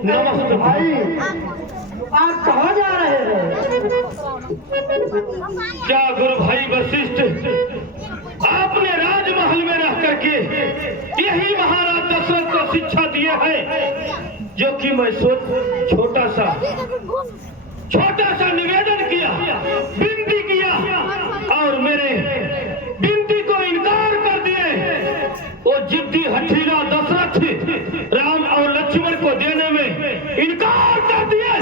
नमस्ते भाई। आप कहाँ जा रहे हैं? क्या गुरु भाई वशिष्ठ, आपने राजमहल में रह करके यही महाराज दशरथ को शिक्षा दिए हैं, जो कि मैं छोटा सा निवेदन किया, विनती किया और मेरे विनती को इनकार कर दिए। वो जिद्दी हठीला दशरथ राम और लक्ष्मण को देने में इनकार कर दिए।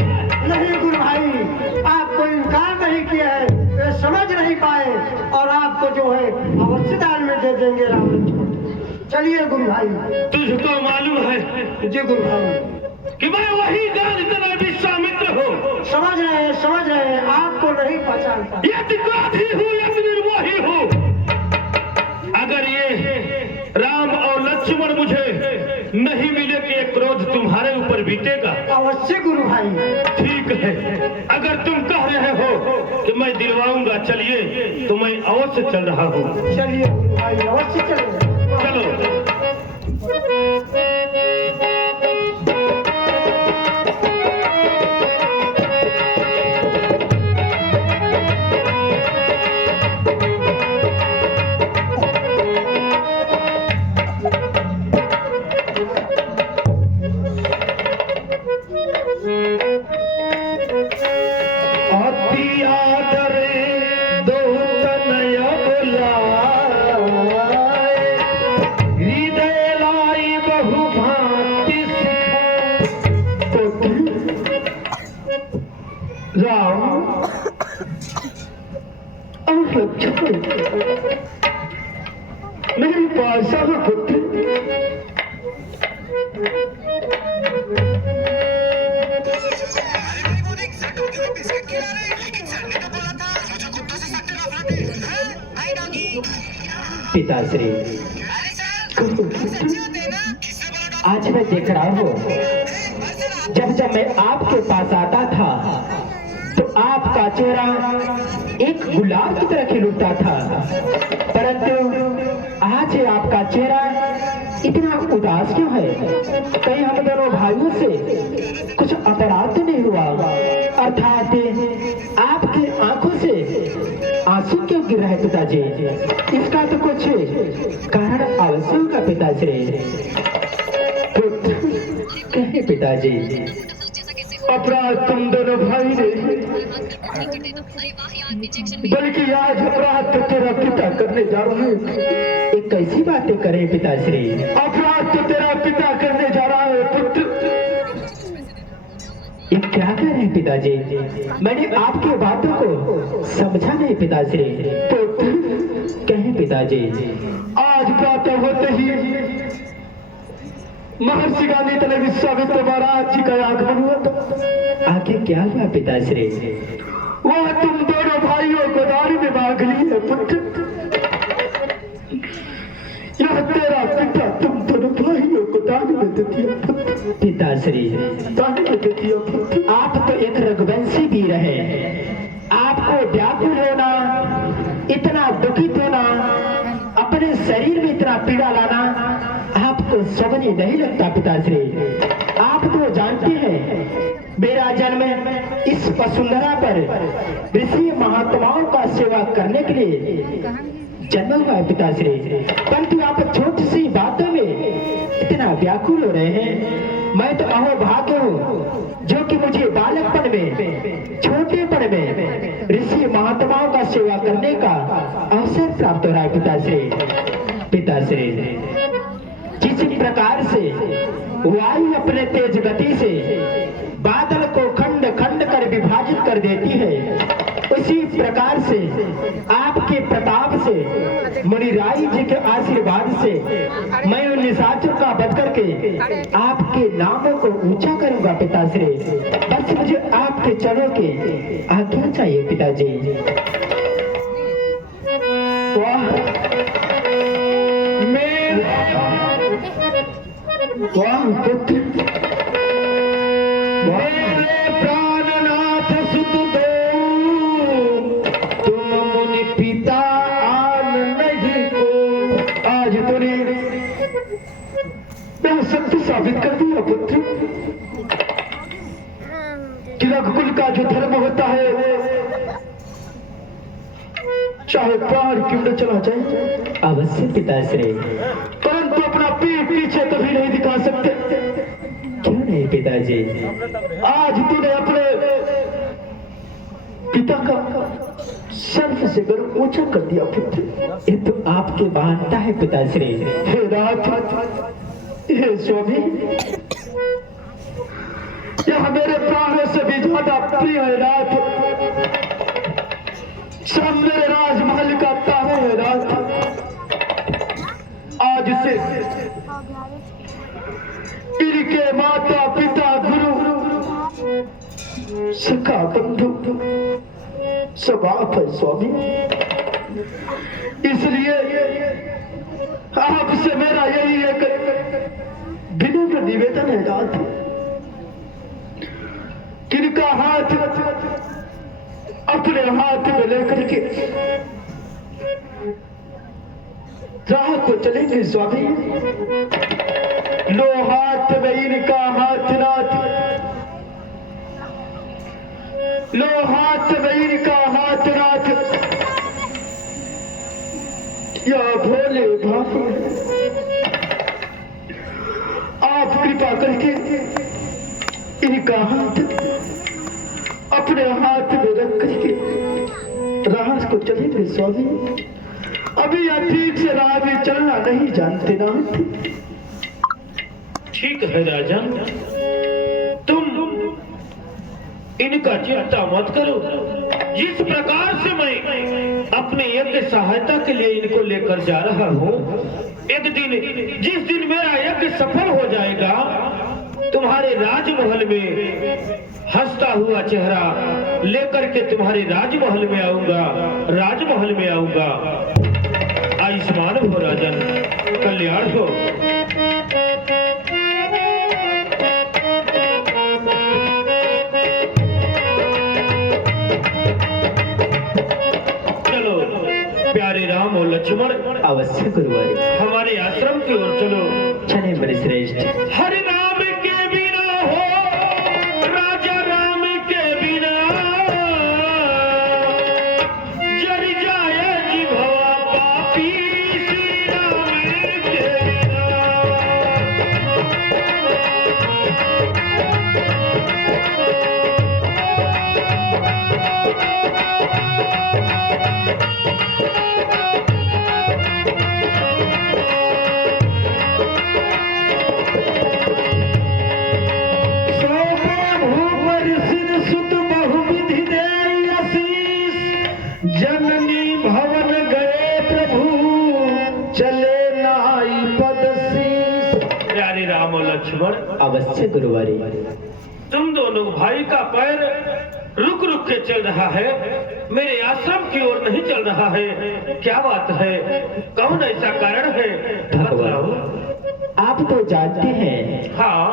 नहीं गुरु भाई, आपको इनकार नहीं किया है, वे समझ नहीं पाए और आपको जो है अवश्य दान में जी गुरु भाई। तुझको मालूम है जी गुरु भाई। कि मैं वही गांधीतनय विश्वामित्र हूँ। समझ रहे हैं, आपको नहीं पहचानता। यदि क्रोधी हूँ यदि निर्मोही हूँ, अगर ये राम और लक्ष्मण मुझे नहीं मिले कि ये क्रोध तुम्हारे ऊपर बीतेगा। अवश्य गुरु भाई। ठीक है, अगर तुम कह रहे हो कि मैं दिलवाऊंगा, चलिए तो मैं अवश्य चल रहा हूँ। चलिए गुरु भाई, अवश्य चलिए। चलो। मेरी बादशाह का पुत्र पिताश्री, आज मैं देख रहा हूँ, जब मैं आपके पास आता था तो आपका चेहरा एक गुलाब की तरह खिल उठता था, परंतु आज आपका चेहरा इतना उदास क्यों है? कहीं हम दोनों भाइयों से कुछ अपराध तो नहीं हुआ? अर्थात आपकी आंखों से आंसू क्यों गिर रहे पिताजी? इसका तो कुछ कारण अवश्य होगा पिताश्री। कहे पिताजी। अपराध तुम दोनों भाई ने, बल्कि आज अपराध तो तेरा पिता करने जा रहा है। एक कैसी बातें करें पिताश्री? अपराध तो तेरा पिता करने जा रहा है पुत्र। ये क्या कह रहे हैं पिताजी? मैंने आपकी बातों को समझा नहीं पिताश्री। पुत्र कहे पिताजी। आज प्रातः होते ही महर्षि गांधीतनय विश्वामित्र महाराज जी का आगमन हुआ था। आगे क्या हुआ पिताश्री? वह तुम दोनों भाइयों को दान में मांग ली है पुत्र। यह तेरा पिता तुम दोनों भाइयों को दान में दे दिया पुत्र। पिताश्री, दान में दे दिया पुत्र। आप तो एक रघुवंशी वीर है, आपको व्याकुल होना, इतना दुखित होना, अपने शरीर में इतना पीड़ा लाना आपको समझ नहीं लगता पिताश्री। आप तो जानते हैं मेरा जन्म इस वसुंधरा पर ऋषि महात्माओं का सेवा करने के लिए जन्म हुआ है पिताश्री, परंतु आप छोटी सी बातों में इतना व्याकुल हो रहे हैं। मैं तो अहोभाग्य हूँ जो कि मुझे बालकपन में, छोटेपन में ऋषि महात्माओं का सेवा करने का अवसर प्राप्त हो रहा है पिताश्री। पिताश्री, जिस प्रकार से वायु अपने तेज गति से बादल को खंड खंड कर विभाजित कर देती है, उसी प्रकार से आपके प्रताप से, मुनिराई जी के आशीर्वाद से मैं उन निशाचरों का वध करके आपके नामों को ऊंचा करूंगा पिताश्री। बस मुझे आपके चरणों के आज्ञा चाहिए पिताजी। वाह वाह पुत्र, मेरे प्राणनाथ सुत दो, तुम मुनि पिता आन नहीं को। आज तूने मैं सत्य साबित कर दिया पुत्र कि रघुकुल का जो धर्म होता है चाहे प्राण क्यों न चला जाए, अवश्य पिताश्री। परंतु अपना पीठ पीछे कभी नहीं दिखा सकते। क्यों नहीं पिताजी? आज तूने अपने पिता का सर्व से गर्व ऊंचा कर दिया पुत्र। ये तो आपकी महानता है पिताश्री। हे नाथ, हे स्वामी, यह मेरे प्राणों से भी ज्यादा प्रिय है नाथ। सब मेरे राजमहल का तारे है नाथ। आज से इनके माता पिता गुरु सखा बंधु सब आप है स्वामी। इसलिए आपसे मेरा यही एक विनम्र निवेदन है नाथ, किनका हाथ अपने हाथ में लेकर के राह को चलेंगे स्वामी। लो हाथ में इनका हाथ नाथ, लो हाथ में इनका हाथ नाथ, या भोले भाई आप कृपा करके इनका हाथ अपने हाथ में रख करके राह को चलेंगे स्वामी। अभी यह ठीक से राह में चलना नहीं जानते ना। ठीक है राजन, तुम इनका चिंता मत करो। जिस प्रकार से मैं अपने यज्ञ सहायता के लिए इनको लेकर जा रहा हूँ, एक दिन जिस दिन मेरा यज्ञ सफल हो जाएगा, तुम्हारे राजमहल में हंसता हुआ चेहरा लेकर के तुम्हारे राजमहल में आऊंगा, राजमहल में आऊंगा। आयुष्मान हो राजन, कल्याण हो। चलो प्यारे राम और लक्ष्मण, अवश्य गुरुवारी, हमारे आश्रम की ओर चलो। चले मेरे श्रेष्ठ। हरि नाम के बिना हो राजा राम के बिना, जर जाए जिभवा पापी श्री राम के बिना। जननी भवन गए प्रभु चले नाई पद शीस। प्यारे राम और लक्ष्मण, अवश्य गुरुवारी, तुम दोनों भाई का पैर रुक रुक के चल रहा है, मेरे आश्रम की ओर नहीं चल रहा है। क्या बात है? कौन ऐसा कारण है? भगवान, आप तो जानते हैं हाँ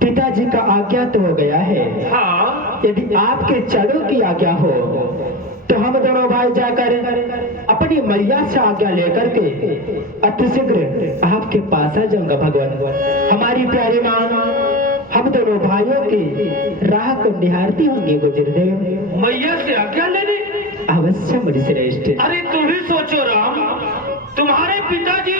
पिताजी का आज्ञा तो हो गया है। हाँ, यदि आपके चरणों की आज्ञा हो तो हम दोनों भाई जाकर अपनी मैया से आज्ञा लेकर के अतिशीघ्र आपके पास आ जाऊंगा। भगवान, हमारी प्यारी माँ हम दोनों भाइयों की राह को निहारती होंगी गुजरदेव। मैया से आज्ञा लेने? अवश्य मुझे श्रेष्ठ। अरे तुम ही सोचो राम, तुम्हारे पिताजी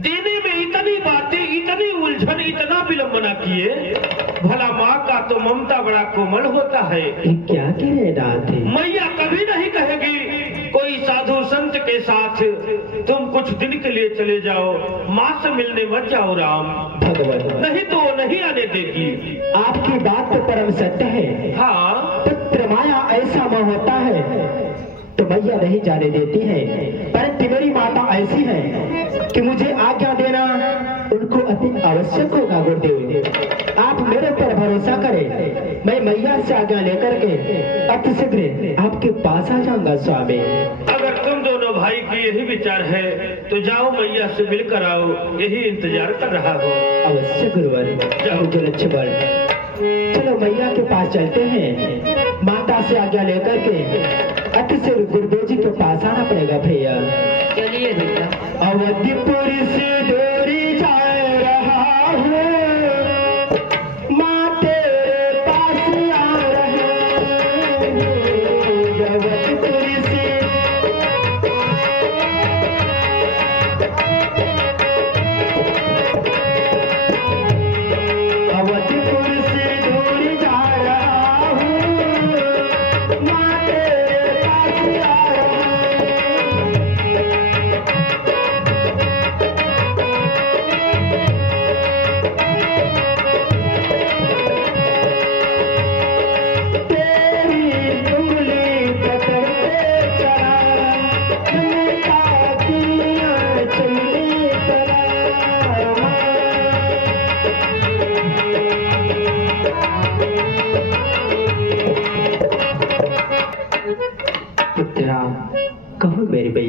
देने में इतनी बातें, इतनी उलझन, इतना विलंबना किए। भला माँ का तो ममता बड़ा कोमल होता है। ये क्या कह रहे नाथ? मैया कभी नहीं कहेगी कोई साधु संत के साथ तुम कुछ दिन के लिए चले जाओ, माँ से मिलने मत जाओ राम। भगवान, नहीं तो वो नहीं आने देगी। आपकी बात तो परम सत्य है। हाँ, पुत्र माया ऐसा मोह होता है तो मैया नहीं जाने देती है, परंतु मेरी माता ऐसी है कि मुझे आज्ञा देना उनको अति आवश्यक होगा। गुरुदेव, आप मेरे पर भरोसा करें, मैं मैया से आज्ञा लेकर के अतिशीघ्र आपके पास आ जाऊंगा स्वामी। अगर तुम दोनों भाई की यही विचार है तो जाओ, मैया से मिलकर आओ, यही इंतजार कर रहा हो। अवश्य गुरुवर, जाओ जो लक्ष्मण, चलो मैया के पास चलते हैं। माता से आज्ञा लेकर के अतिशीघ्र गुरुदेव जी के पास आना पड़ेगा भैया। चलिए भैया। अवधिपुर से डोरी जा रहा हूँ, माँ तेरे पास आ रहे हूँ। अवधिपुर से अवधिपुर से डोरी जा रहा हूँ, माँ तेरे पास आ रहा हूँ।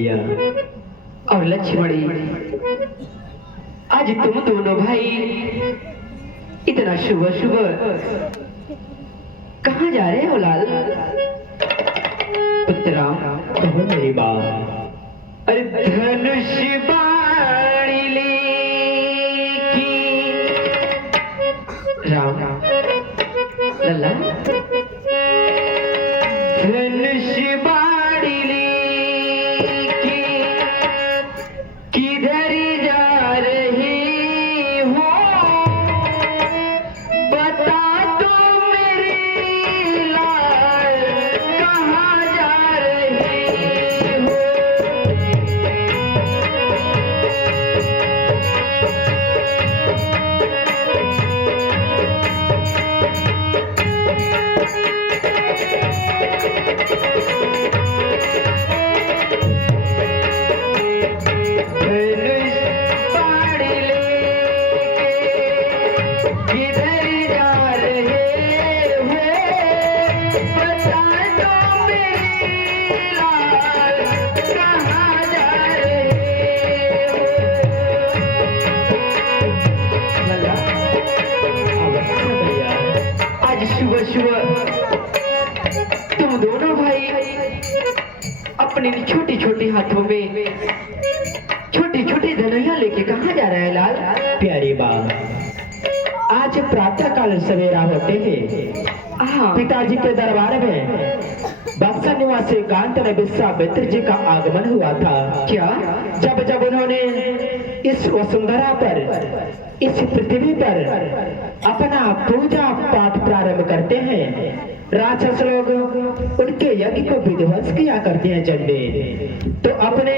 मैया। और लक्ष्मणी, आज तुम दोनों भाई इतना सुबह सुबह कहाँ जा रहे हो लाल? पुत्रा, कहो मेरी बात। अरे धनुष बाणी लेके राम लल्ला, धनुष बाणी लेके किधर जा रहे हो? बता दो मेरे लाल, कहाँ जा रहे हो? तुम दोनों भाई अपनी छोटी छोटी हाथों में छोटी छोटी धनुया लेके कहाँ जा रहे हैं लाल? प्यारी बात, आज प्रातः काल सवेरा होते हैं पिताजी के दरबार में बक्सर निवासी कांत विश्वामित्र जी का आगमन हुआ था। क्या? जब उन्होंने इस वसुंधरा पर, इस पृथ्वी पर अपना पूजा पाठ प्रारंभ करते हैं, राक्षस लोग उनके यज्ञ को विध्वंस किया करते हैं चंडे। तो अपने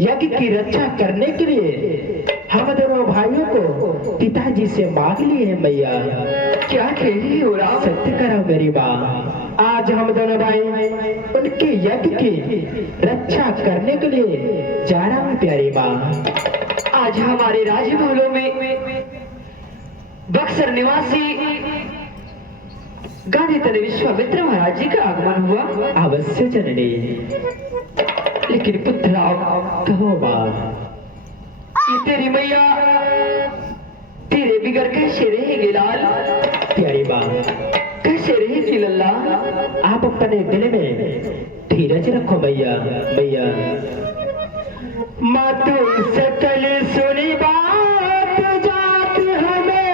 यज्ञ की रक्षा करने के लिए हम दोनों भाइयों को पिताजी से मांग लिए हैं मैया। क्या कह रही हो राम? सत्य करो मेरी माँ, आज हम दोनों भाई उनके यज्ञ की रक्षा करने के लिए जा रहा हूँ प्यारी माँ। आज हमारे राजमहलों में बक्सर निवासी गांधी विश्वामित्र महाराज जी का आगमन हुआ। अवश्य जननी, लेकिन पुत्रा कहो बात, ये तेरी मैया तेरे बिगड़ कैसे रहेगी लाल? प्यारी बात, कैसे रहेगी लल्ला? आप अपने दिल में धीरज रखो मैया। मैया मातु सकल सुनी बात जात हमें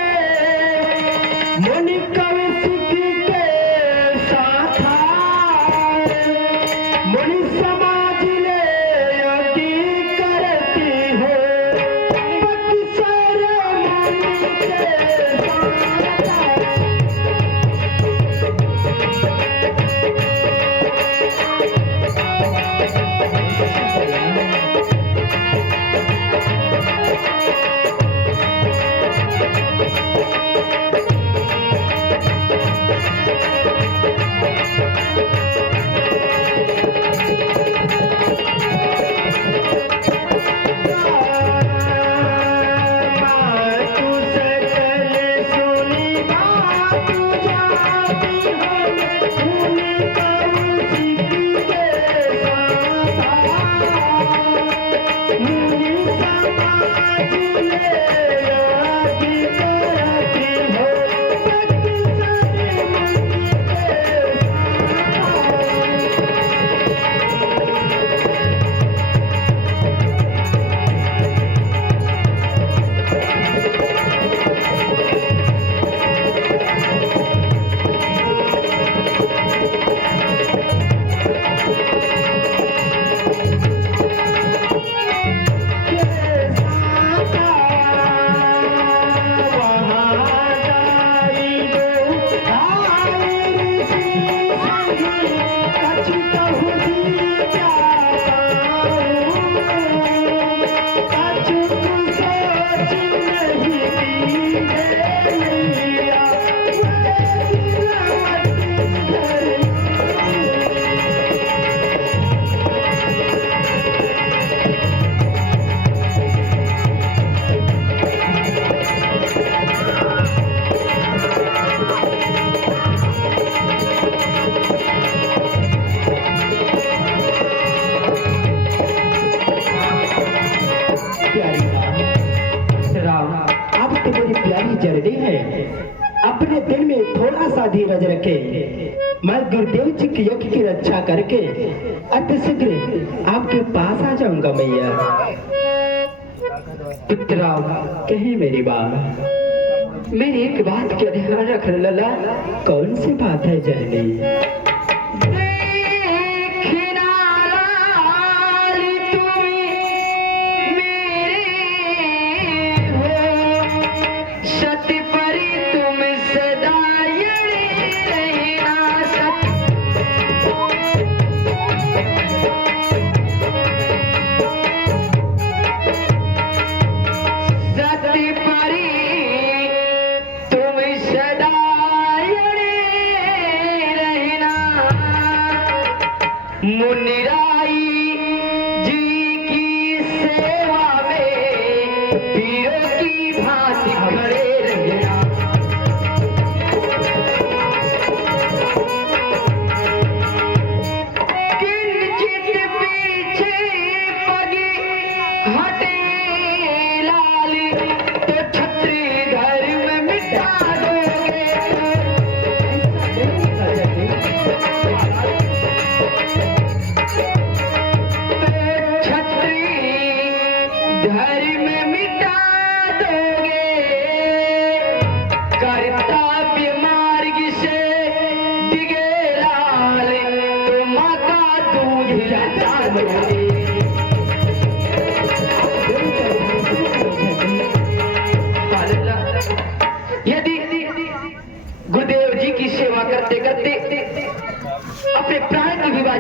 मुनि कौशिक के साथ मुनि समाज ले योगी करती हो बक्सर मुनि के साथ। जर्नी है, अपने दिल में थोड़ा सा धीरज रखे। मैं गुरुदेव जी की यज्ञ की रक्षा करके अति शीघ्र आपके पास आ जाऊंगा मैया। पुत्रा कहे मेरी बात, मेरी एक बात का ध्यान रख लला। कौन सी बात है जननी?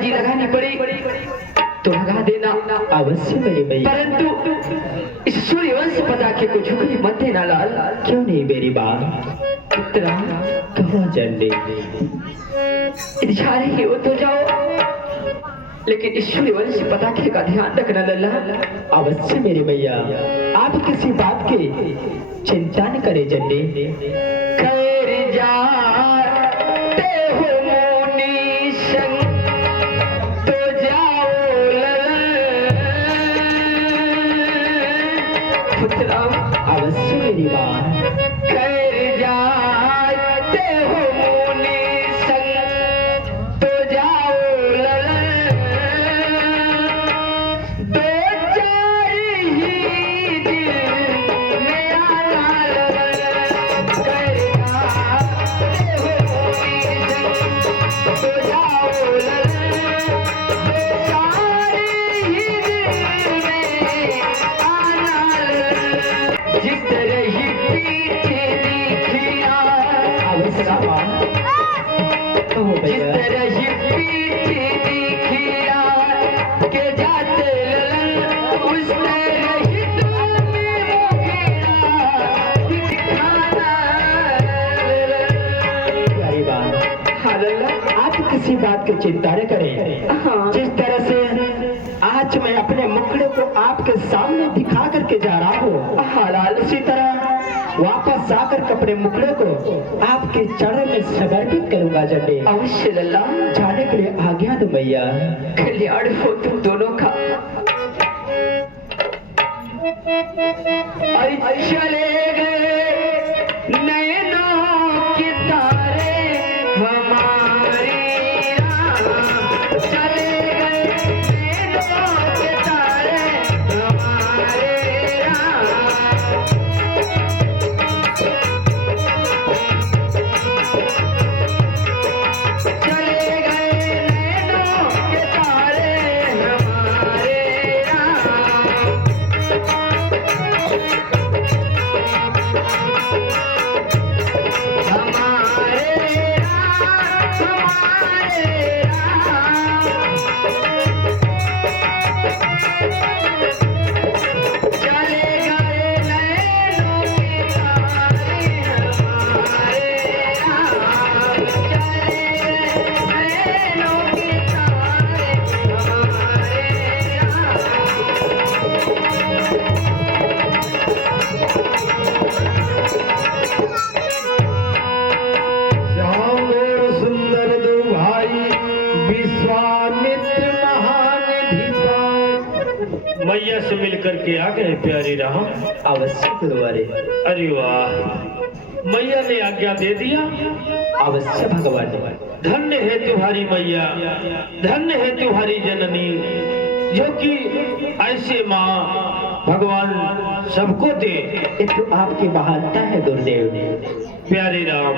लगानी पड़ी तो लगा देना अवश्य मेरी मैया, परंतु इस सूर्यवंश पताखे को झुकने मत देना लाल। क्यों नहीं मेरी बात? पुत्रा कहो जल्दी, इच्छा रही हो तो जाओ, लेकिन इस सूर्यवंश पताखे का ध्यान रखना लल्ला। अवश्य मेरी मैया, आप किसी बात की चिंता न करे जल्दी। कर जा अवश्य मेरी बात, कर जाते हो मुनि संग तो जाओ ललन, दो चार ही दिन में आना लगन। कर जाते हो मुनि संग तो जाओ ललन, दो चार ही दिन में आना लगन। जिस तरह ही पीछे दिखिया, जिस तरह ही पीछे दिखिया के जाते ललन, उस तरह ही तुम्हें दिखाना ललन। हाँ लल्ला, आप किसी बात की चिंता न करें। जिस तरह से आज मैं अपने मुखड़े को आपके सामने दिखा करके जा रहा हूँ, हालाल उसी तरह वापस जाकर के अपने मुखड़े को आपके चरण में समर्पित करूंगा जल्दी। अवश्य लल्ला, जाने के लिए आज्ञा दो मैया। कल्याण हो तुम दोनों का। चले गए नैनों के तारे हमारे राम, चले गए नैनों के तारे हमारे राम। चले गए नैनों के तारे हमारे राम। मैया से मिलकर के आ गए प्यारी राम। अवश्य गुरुवारे। अरे वाह, मैया ने आज्ञा दे दिया। अवश्य भगवान। धन्य है तुम्हारी मैया, धन्य है तुम्हारी जननी, जो कि ऐसे माँ भगवान सबको दे। ये तो आपकी महानता है गुरुदेव। प्यारे राम,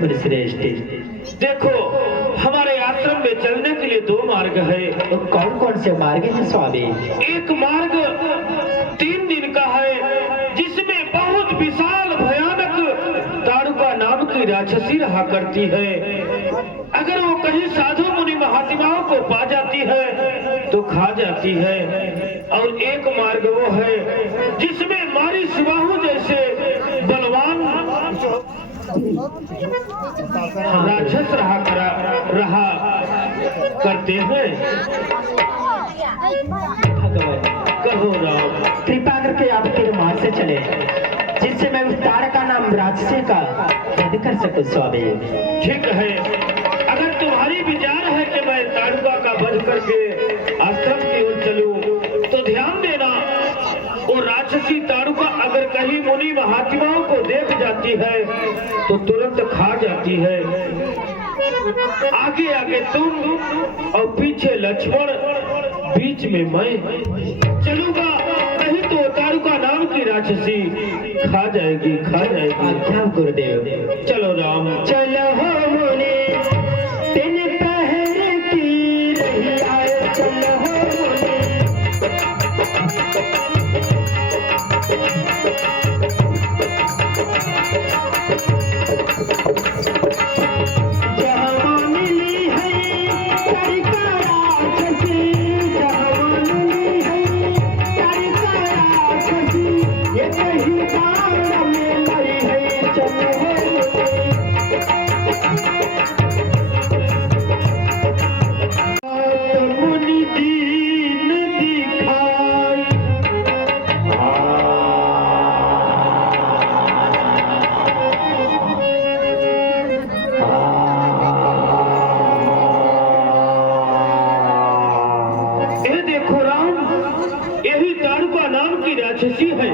मुनि श्रेष्ठ, देखो हमारे आश्रम में चलने के लिए 2 मार्ग है। तो कौन कौन से मार्ग हैं स्वामी? एक मार्ग 3 दिन का है, जिसमें बहुत विशाल भयानक ताड़ुका नाम की राक्षसी रहा करती है। अगर वो कहीं साधु मुनि महात्माओं को पा जाती है तो खा जाती है। और एक मार्ग वो है जिसमें मारी सुबाहु जैसे बलवान राक्षस रहा करते हैं। भगवान, कहो राम। कृपा करके आप तेरे मार्ग से चले, जिससे मैं उस ताड़का नाम राक्षसी का वध कर सकूं स्वामी। ठीक है, अगर तुम्हारी विचार है कि मैं ताड़ुका का वध करके आश्रम की ओर चलूं, तो ध्यान देना, वो राक्षसी ताड़ुका अगर कहीं मुनि महात्माओं को देख जाती है तो तुरंत खा जाती है। आगे आगे तुम और पीछे लक्ष्मण, बीच में मैं चलूंगा, नहीं तो ताड़ुका नाम की राक्षसी खा जाएगी। आज्ञा गुरुदेव। चलो राम। चलो हो मुनि, दिन पहर की रही आए, चलो हो मुनि। जहाँ मिली है ताड़का राक्षसी, जहाँ मिली है ताड़का राक्षसी, ये कहीं बाण में मरी है, चलो हो मुनि दीन दिखाई। ये देखो राम, यही ताड़ुका नाम की राक्षसी है,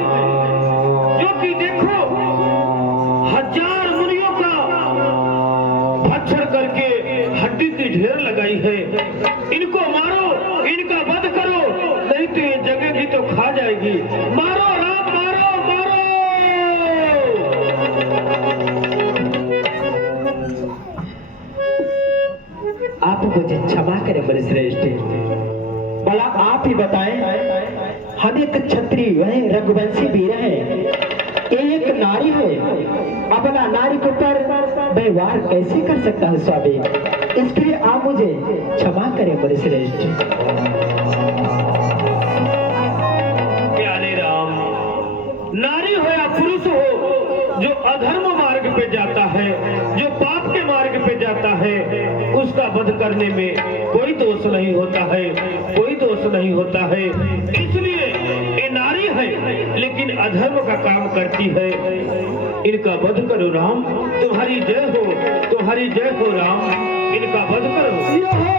जो कि देखो 1000 मुनियों का भक्षण करके हड्डी की ढेर लगाई है। इनको मारो, इनका वध करो, नहीं तो ये जगेगी तो खा जाएगी। मारो राम, मारो मारो। आप मुझे क्षमा करें मुनि श्रेष्ठ। भला आप ही बताएं, हम एक क्षत्रिय है, रघुवंशी वीर है, एक नारी है, अपना नारी के ऊपर व्यवहार कैसे कर सकता है स्वामी? इसके लिए आप मुझे क्षमा करें मुनि श्रेष्ठ। प्यारे राम, नारी हो या पुरुष हो, जो अधर्म मार्ग पे जाता है, जो पाप के मार्ग पे जाता है, उसका वध करने में कोई दोष नहीं होता है, कोई दोष नहीं होता है। इसलिए ये नारी है लेकिन अधर्म का काम करती है, इनका वध करो राम। तुम्हारी जय हो, तुम्हारी जय हो राम, इनका वध करो।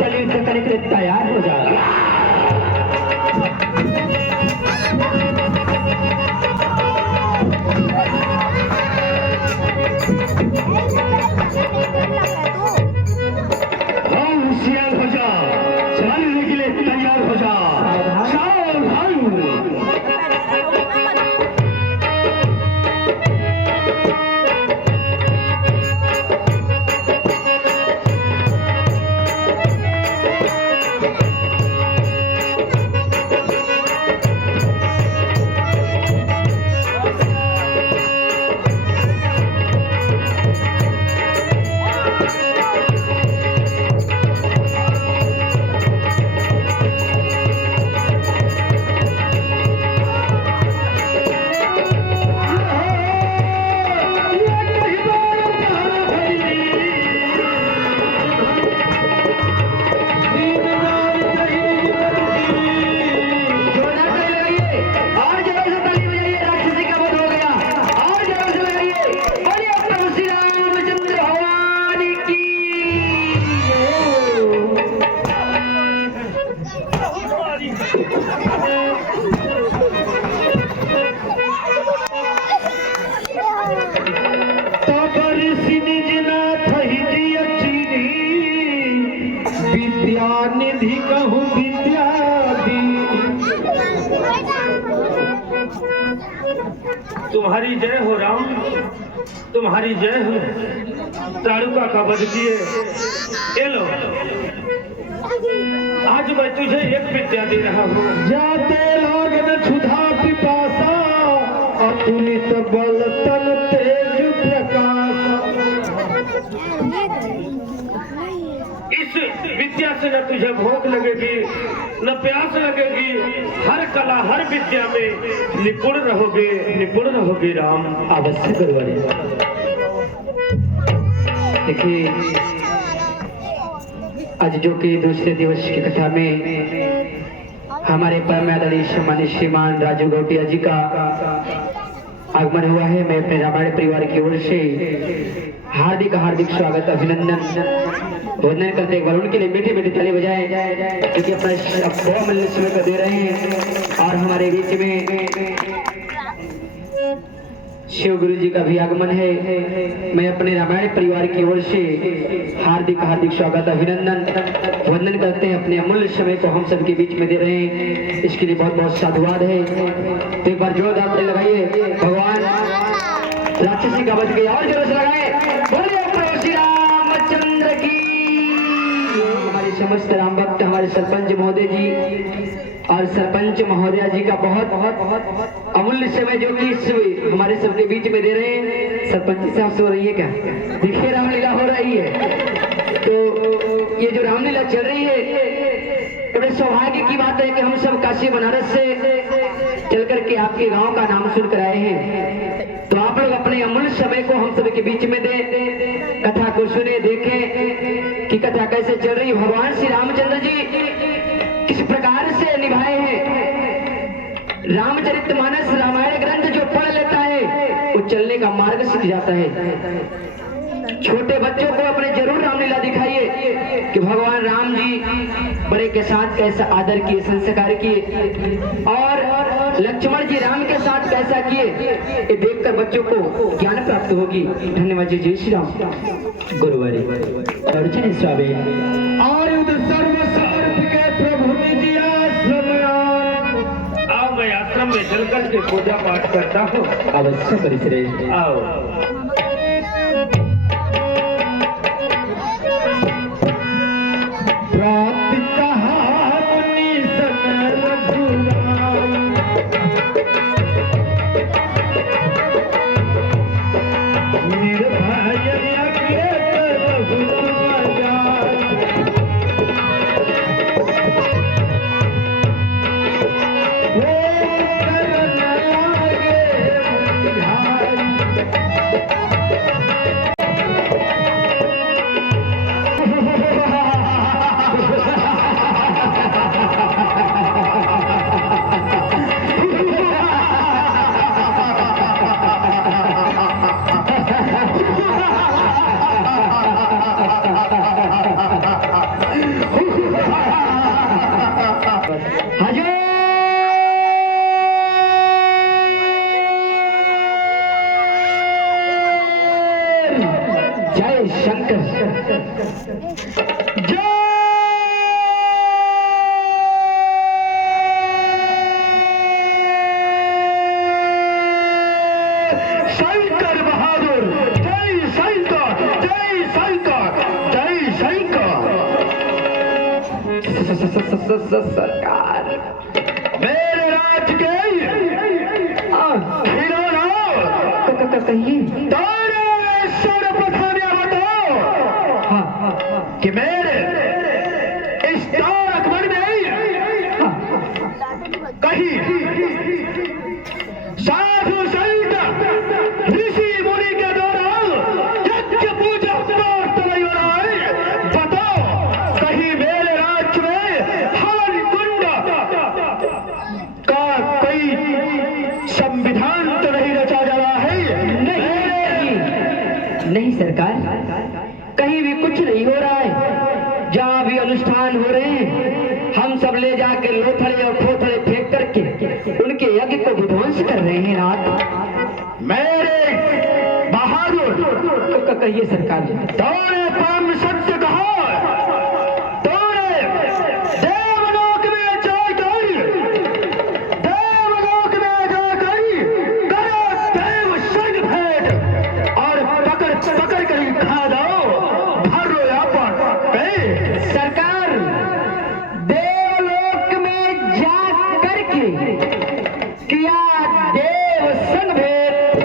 चलिए युद्ध करने के लिए तैयार हो जाओ। होशियार हो जा, चलने के लिए तैयार हो जा। सावधान। विद्यानिधि कहूँ विद्या दी। तुम्हारी जय हो राम, तुम्हारी जय हो। ताड़ुका का वध किए, ये लो आज मैं तुझे एक विद्या दे रहा हूँ। जाते लागन क्षुधा पिपासा, अतुलित बल तन तेज प्रकाश। इस विद्या से न तुझे भूख लगेगी न प्यास लगेगी, हर कला हर विद्या में निपुण रहोगे राम। अवश्य गुरुवारी। देखिए आज जो कि दूसरे दिवस की कथा में हमारे परम आदरणीय सम्मानित श्रीमान राजू गौटिया जी का आगमन हुआ है। मैं अपने रामायण परिवार की ओर से हार्दिक हार्दिक स्वागत अभिनंदन वंदन करते एक बार उनके लिए मीठी मीठी ताली बजाएं, क्योंकि अपना बहुमूल्य समय को दे रहे हैं। और हमारे बीच में शिव गुरु जी का भी आगमन है। मैं अपने रामायण परिवार की ओर से हार्दिक हार्दिक स्वागत अभिनंदन वंदन करते हैं। अपने अमूल्य समय को हम सबके बीच में दे रहे हैं, इसके लिए बहुत बहुत साधुवाद है। तो एक बार जोरदार ताली लगाइए। भगवान राक्षसी का वध किया और जोर से लगाए, बोलिए प्रभु श्री रामचंद्र की। हमारे समस्त राम भक्त हमारे सरपंच महोदय जी और सरपंच महोदया जी का बहुत बहुत बहुत अमूल्य समय जो कि इस हमारे सबके बीच में दे रहे हैं। सरपंच साहब सो रही है क्या? देखिए रामलीला हो रही है। तो ये जो रामलीला चल रही है, बड़े सौभाग्य की बात है कि हम सब काशी बनारस से चल करके आपके गांव का नाम सुनकर आए हैं। तो आप लोग अपने अमूल्य समय को हम सबके बीच में दें, कथा को सुने, देखें कि कथा कैसे चल रही। भगवान श्री रामचंद्र जी किस प्रकार से निभाए हैं। रामचरितमानस रामायण ग्रंथ जो पढ़ लेता है वो चलने का मार्ग सीख जाता है। छोटे बच्चों को अपने जरूर रामलीला दिखाइए कि भगवान राम जी बड़े के साथ कैसा आदर किए, संस्कार किए, और लक्ष्मण जी राम के साथ कैसा किए, ये देखकर बच्चों को ज्ञान प्राप्त होगी। धन्यवाद जी। जय श्री राम। गुरुवारी अर्चन स्वामी आयुध सर्व सर्प के प्रभु निज आश्रम आन। आओ मैं आश्रम में चल करके पूजा पाठ करता हूँ। अवश्य परिश्रेष्ठ। आओ। प्राप्त कहा मुनि सन रघुराम, निर्भय यज्ञ करहु तुम जान। वो करन लागे बुझाई, शंकर बहादुर, जय शंकर, जय शंकर, जय शंकर। सरकार मेरे राज्य के खिलौना कहिए। तारे सर्वप्रथम यह बताओ कि मेरे इस तारक मन में कहीं साधु संत ऋषि मुनि के द्वारा यज्ञ पूजा पाठ तो नहीं हो रहा है। बताओ कहीं मेरे राज्य में हवन कुंड का कोई संविधान तो नहीं रचा जा रहा है। नहीं सरकार, कहीं भी कुछ नहीं हो रहा है। जहाँ भी अनुष्ठान हो रहे हैं हम सब ले जाकर लोथड़े और खोथड़े फेंक करके उनके यज्ञ को विध्वंस कर रहे हैं नाथ। मेरे बहादुर कहिए सरकार। तोरे परम सत्य कहो, तोरे देवलोक में जाकर करो देव संग भेंट और पकड़ कर ही खा दो भर लो अपन पे। सरकार देवलोक में जा करके किया देव संग भेंट,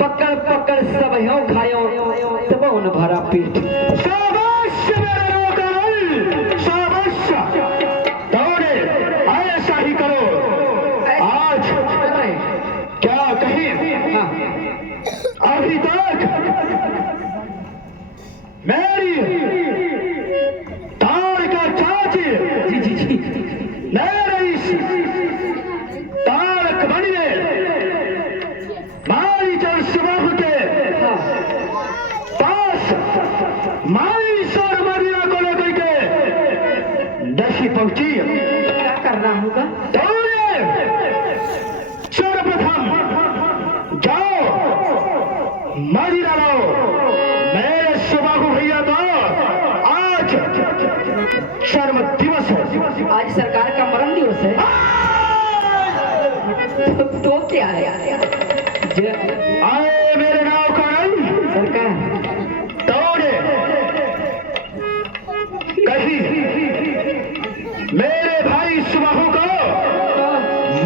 पकड़ पकड़ सब ह्यो खायो तब उन भरा पीठ। शाबाश मेरे नौकर, शाबाश। तोरे ऐसा ही करो। आज क्या कहीं अभी तक मेरी तार का चाची जी मेरे इस तारक बन में मारी चल सुबह के पास माई सौर मरिया को लेकर के दशी पहुंची। क्या करना होगा? सर्वप्रथम जाओ मदिरा लाओ। मेरे सुबाहु भैया का आज शर्म दिवस है। आज सरकार का मरण दिवस है। तो क्या है आए मेरे नाव का सरकार? दौड़े कहीं मेरे भाई सुबाहु को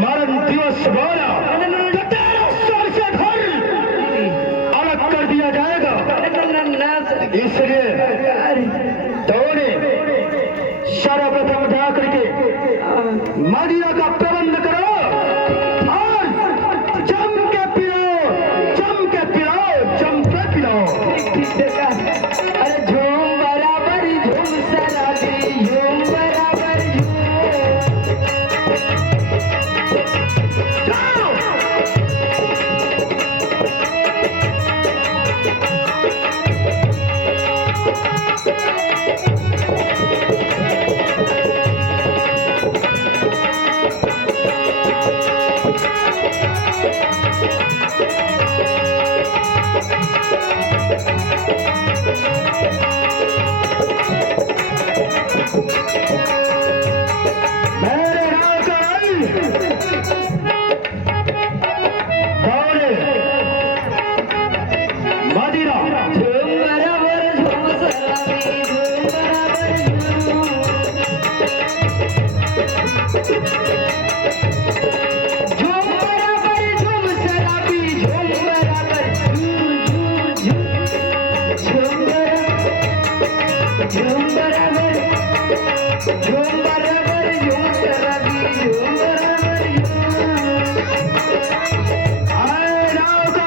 मरण दिवस बोला तो तेरे सर से धर अलग कर दिया जाएगा। इसलिए दौड़े सर्वप्रथम जाकर के मदिरा का प्रबंध करो और जम के पिलाओ, जम के पिलाओ, जम के पिलाओ। अरे झूम बराबर झूम सराबी, झूम बराबर जाओ। मेरे नाव का दौड़े मदिरा झूम बराबर झूम सराबी, झूम बराबर झूम। झूम बराबर झूम सराबी, झूम बराबर झूम झूम झूम झूम बराबर झूम बराबर झूम सराबी, झूम बराबर आए नाव का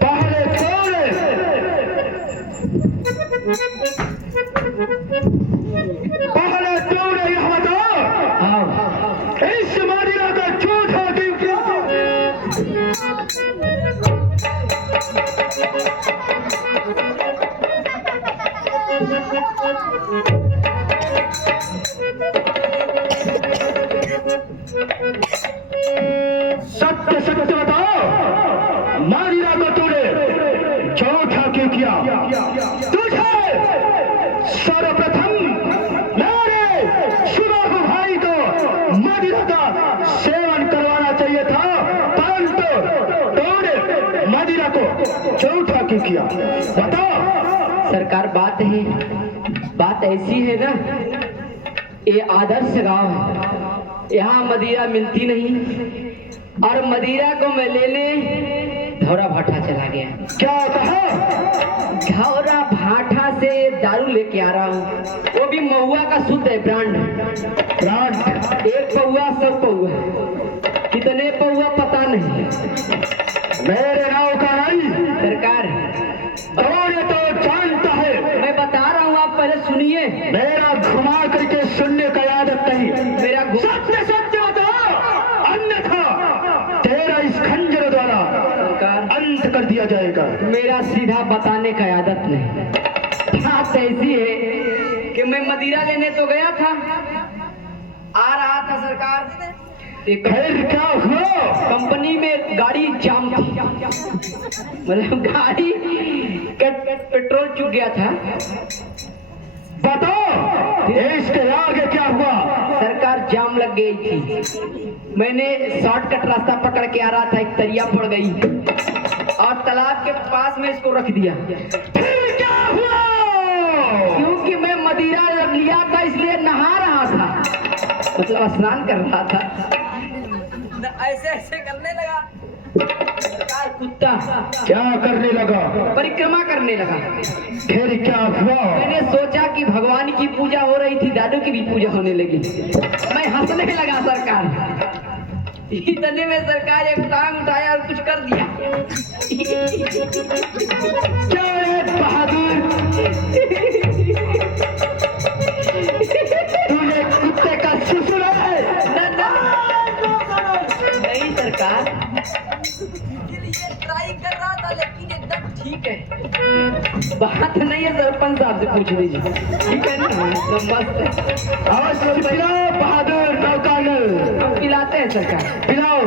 पहले दौड़े पहले दौड़े यह बताओ इस मदिरा का झूठा क्यों किया? सत्य सत्य बताओ मदिरा को तूने झूठा क्यों किया? तुझे किया? बताओ। सरकार बात ऐसी है ना, ये आदर्श गांव है, यहाँ मदिरा मिलती नहीं और मदिरा को मैं लेने धौरा भाटा चला गया। क्या कहा? धौरा भाटा से दारू लेके आ रहा हूँ, वो भी महुआ का शुद्ध है, ब्रांड। एक पौआ सब पौआ, कितने पौआ पता नहीं। मेरे नाव का नहीं सरकार और ये तो जानता है। मैं बता रहा हूँ, आप पहले सुनिए। मेरा घुमा करके सुनने का आदत नहीं। मेरा सत्य सत्य बताओ, अन्यथा तेरा इस खंजर द्वारा सरकार अंत कर दिया जाएगा। मेरा सीधा बताने का आदत नहीं। बात ऐसी है कि मैं मदिरा लेने तो गया था, आ रहा था सरकार, एक फिर क्या हुआ? कंपनी में गाड़ी जाम थी, मतलब गाड़ी का पेट्रोल चुक गया था। बताओ इसके आगे क्या हुआ? सरकार जाम लग गई थी, मैंने शॉर्टकट रास्ता पकड़ के आ रहा था, एक तरिया पड़ गई और तालाब के पास में इसको रख दिया। फिर क्या हुआ? क्योंकि मैं मदिरा लिया था इसलिए नहा रहा था, मतलब स्नान कर रहा था, ऐसे ऐसे करने लगा। सरकार कुत्ता क्या करने लगा? परिक्रमा करने लगा। फिर क्या हुआ? मैंने सोचा कि भगवान की पूजा हो रही थी, दादू की भी पूजा होने लगी, मैं हंसने लगा। सरकार इतने में सरकार एक टांग उठाया और कुछ कर दिया। क्या है बहादुर, तूने कुत्ते का ससुर है? नहीं सरकार, ट्राई कर रहा था लेकिन एकदम ठीक है। बात नहीं है, सरपंच साहब से पूछ लीजिए, ठीक है ना? मस्त है। अवश्य पिलाओ बहादुर नौकानल, हम पिलाते हैं सरकार। पिलाओ।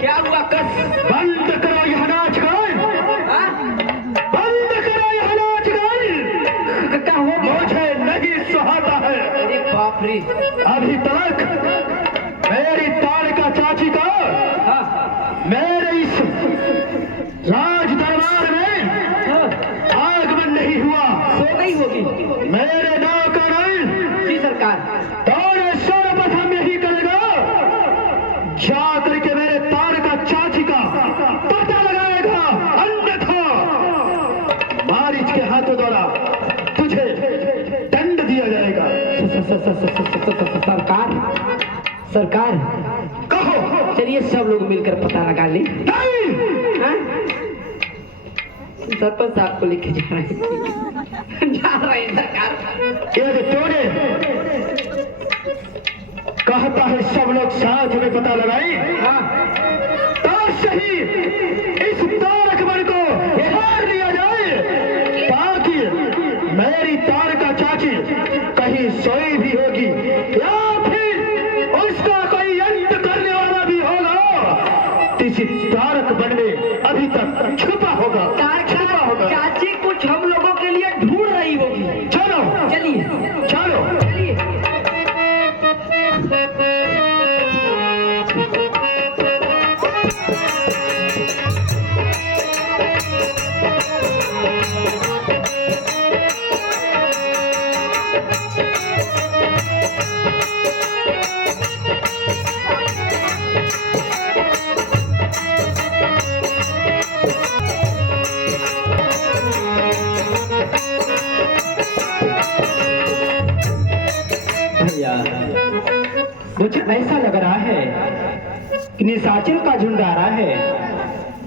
क्या हुआ? कस बंद करो यह नाच गान, बंद करो यह नाच गान। क्या हो? मुझे नहीं सुहाता है। अरे बाप रे। अभी तक मेरी तालिका चाची का मेरे इस राज दरबार में आगमन नहीं हुआ। सो गई होगी। मेरे नाव का नहीं जी सरकार। दौड़े सर्वप्रथम हम यही करेगा, जा करके मेरे तालिका चाची का पता लगाएगा, अन्यथा मारिच के हाथों द्वारा तुझे दंड दिया जाएगा। सरकार सरकार कहो। चलिए सब लोग मिलकर पता लगा लें। नहीं, हाँ? सरपंच साहब को लेके जा रहे हैं, जा रहे हैं सरकार। यदि तूने कहता है सब लोग साथ में पता लगाए, हाँ तो सही इस तारक बन को मार लिया जाए, ताकि मेरी तारका चाची कहीं सोई भी होगी या फिर उसका कोई अंत करने वाला भी होगा, इसी तारक बन में अभी तक छुपा होगा, छुपा होगा। चाची कुछ हम लोगों के लिए ढूंढ रही होगी। चलो चलिए चलो। चलिए। निशाचर का झुंड आ रहा है।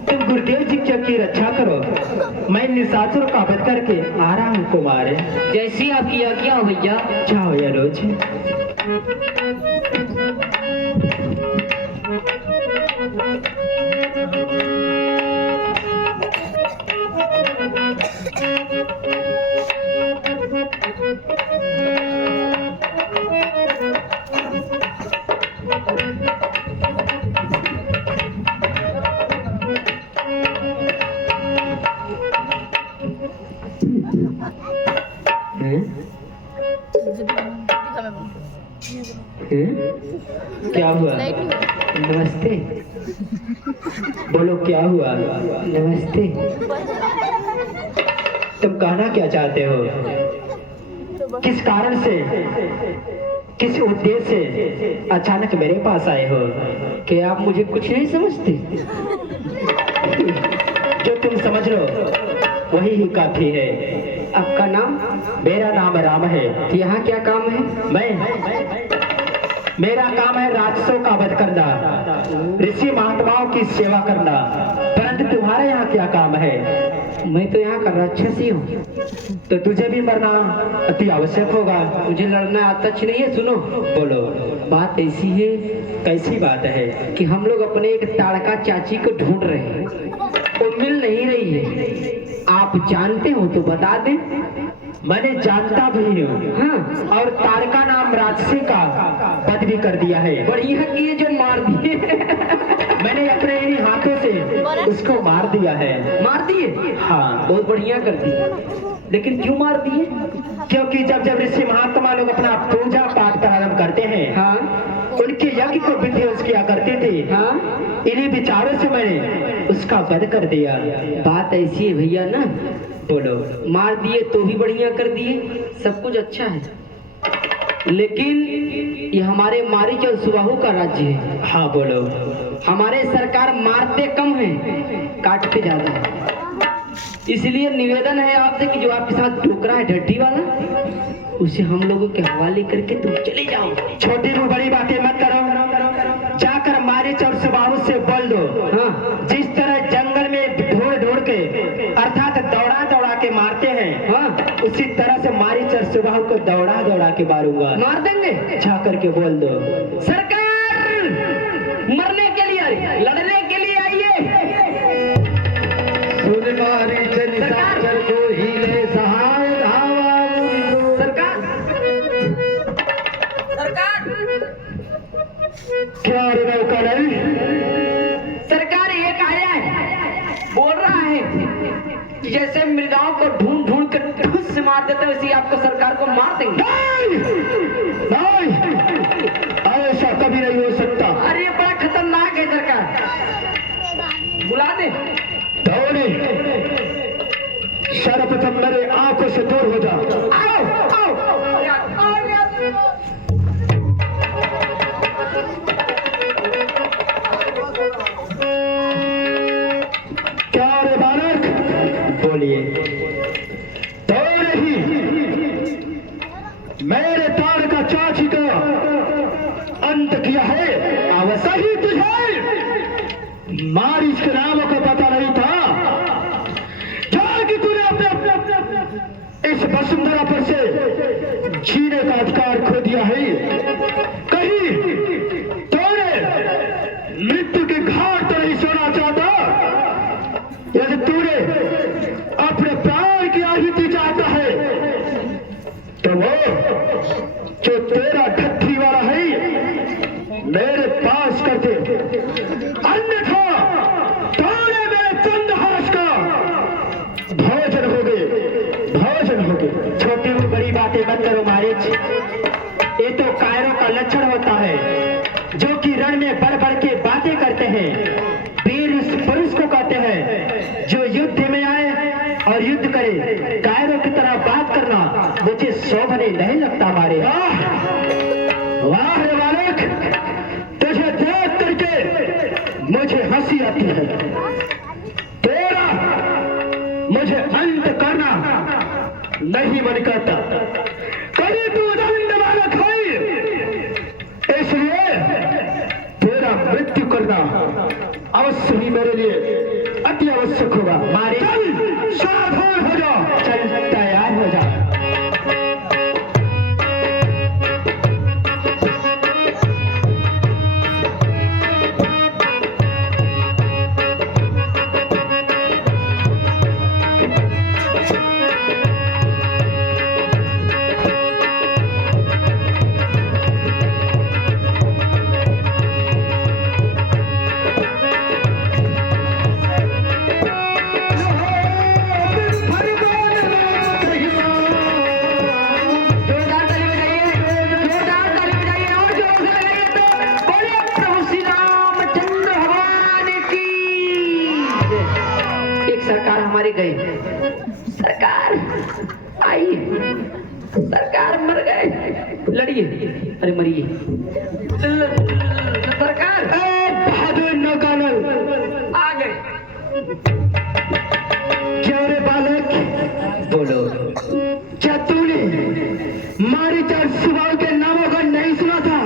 तुम गुरुदेव जी की रक्षा करो, मैं निशाचर का वध करके आ रहा हूँ कुमार। जैसी आपकी आज्ञा हो भैया। जाओ या रोज। क्या हुआ? नमस्ते। बोलो क्या हुआ? नमस्ते। तुम कहना क्या चाहते हो? किस कारण से, किस उद्देश्य से अचानक मेरे पास आए हो? क्या आप मुझे कुछ नहीं समझते? जो तुम समझ लो वही ही काफी है। आपका नाम? मेरा नाम राम है। यहाँ क्या काम है? मेरा काम है राक्षसों का वध करना, ऋषि महात्माओं की सेवा करना। परंतु तुम्हारे यहाँ क्या काम है? मैं तो यहाँ का राक्षस ही हूँ। तो तुझे भी मरना अति आवश्यक होगा। मुझे लड़ना आता नहीं है। सुनो, बोलो। बात ऐसी है। कैसी बात है? कि हम लोग अपने एक ताड़का चाची को ढूंढ रहे हैं, वो मिल नहीं रही है। आप जानते हो तो बता दें। मैंने जानता भी हूँ। हाँ, और तारका नाम राक्षसी का वध भी कर दिया है। बढ़िया किए जो मार दिए। मैंने अपने इन्हीं हाथों से उसको मार दिया है। मार दिए? हाँ, बहुत बढ़िया कर दिए। लेकिन क्यों मार दिए? क्योंकि जब जब ऋषि महात्मा लोग अपना पूजा पाठ प्रारंभ करते हैं, हाँ, उनके यज्ञ को विध्वंस किया करते थे। हाँ, इन्हीं विचारों से मैंने उसका वध कर दिया। बात ऐसी है भैया ना। बोलो। मार दिए तो भी बढ़िया कर दिए, सब कुछ अच्छा है। लेकिन ये हमारे मारीच और सुबाहु का राज्य है। हाँ बोलो। हमारे सरकार मारते कम है, काटते ज्यादा है। इसलिए निवेदन है आपसे कि जो आपके साथ टोकरा है ढड्डी वाला, उसे हम लोगों के हवाले करके तुम चले जाओ। छोटी में बड़ी बातें मत करो। जाकर मारीच और सुबाहु से बोल दो। हाँ, जिस तरह जंगल में ढूंढ ढूंढ के अर्थात दौड़ा दौड़ा के मारते हैं, हाँ, उसी तरह से मारीच और सुबाहु को दौड़ा दौड़ा के मारूंगा। मार देंगे। जा करके बोल दो। सरकार मरने के लिए, लड़ने के लिए आइए। सरकार को हिले सहाय धावा। सरकार, सरकार, क्या रे नौकर? सरकार एक आया है, बोल रहा है कि जैसे मृगाओं को ढूंढ ढूंढ कर ठूस से मार देते वैसे ही आपको सरकार को मार देंगे। नहीं, ऐसा कभी नहीं हो सकता। अरे ये बड़ा खतरनाक है सरकार, बुला दे। दौड़े, सर्वप्रथम मेरे आंखों से दूर हो जा। आओ, आओ, आओ। क्या रे बालक? बोलिए। दौड़े ही मेरे तार का चाची का अंत किया है। सही तुझे मारिच के नामों का पता नहीं था। कि तूने अपने इस वसुंधरा पर से जीने का अधिकार खो दिया है। कहीं तूने मृत्यु के घाट तो नहीं सोना चाहता। यदि तूने अपने प्राण की आहुति चाहता है तो वो जो तेरा ढट्ठी वाला है मेरे पास कर दे, अन्यथा तूने मेरे चंद्रहास का भोजन हो गए, भोजन हो गए। छोटी में बड़ी बातें मत करो मारिच। ये तो कायरों का लक्षण होता है जो कि रण में बढ़ बढ़ के बातें करते हैं। वीर उस पुरुष को कहते हैं जो युद्ध में आए और युद्ध करे। कायरों की तरह बात करना मुझे शोभने नहीं लगता मारे। वाह रे बालक, तुझे देख करके मुझे हंसी आती है। तेरा मुझे अंत करना नहीं मन करता। कभी तू दंड बालक है, इसलिए तेरा मृत्यु करना अवश्य ही मेरे लिए अति आवश्यक होगा। मारे सावधान हो जाओ। चल तैयार हो जा। गए, सरकार आई, सरकार मर गए, लड़िए, अरे मरिए, सरकार बहादुर नौकानल आ गए। क्या रे बालक, बोलो, क्या तूने मारीचर सुबाहु के नामों का नहीं सुना था?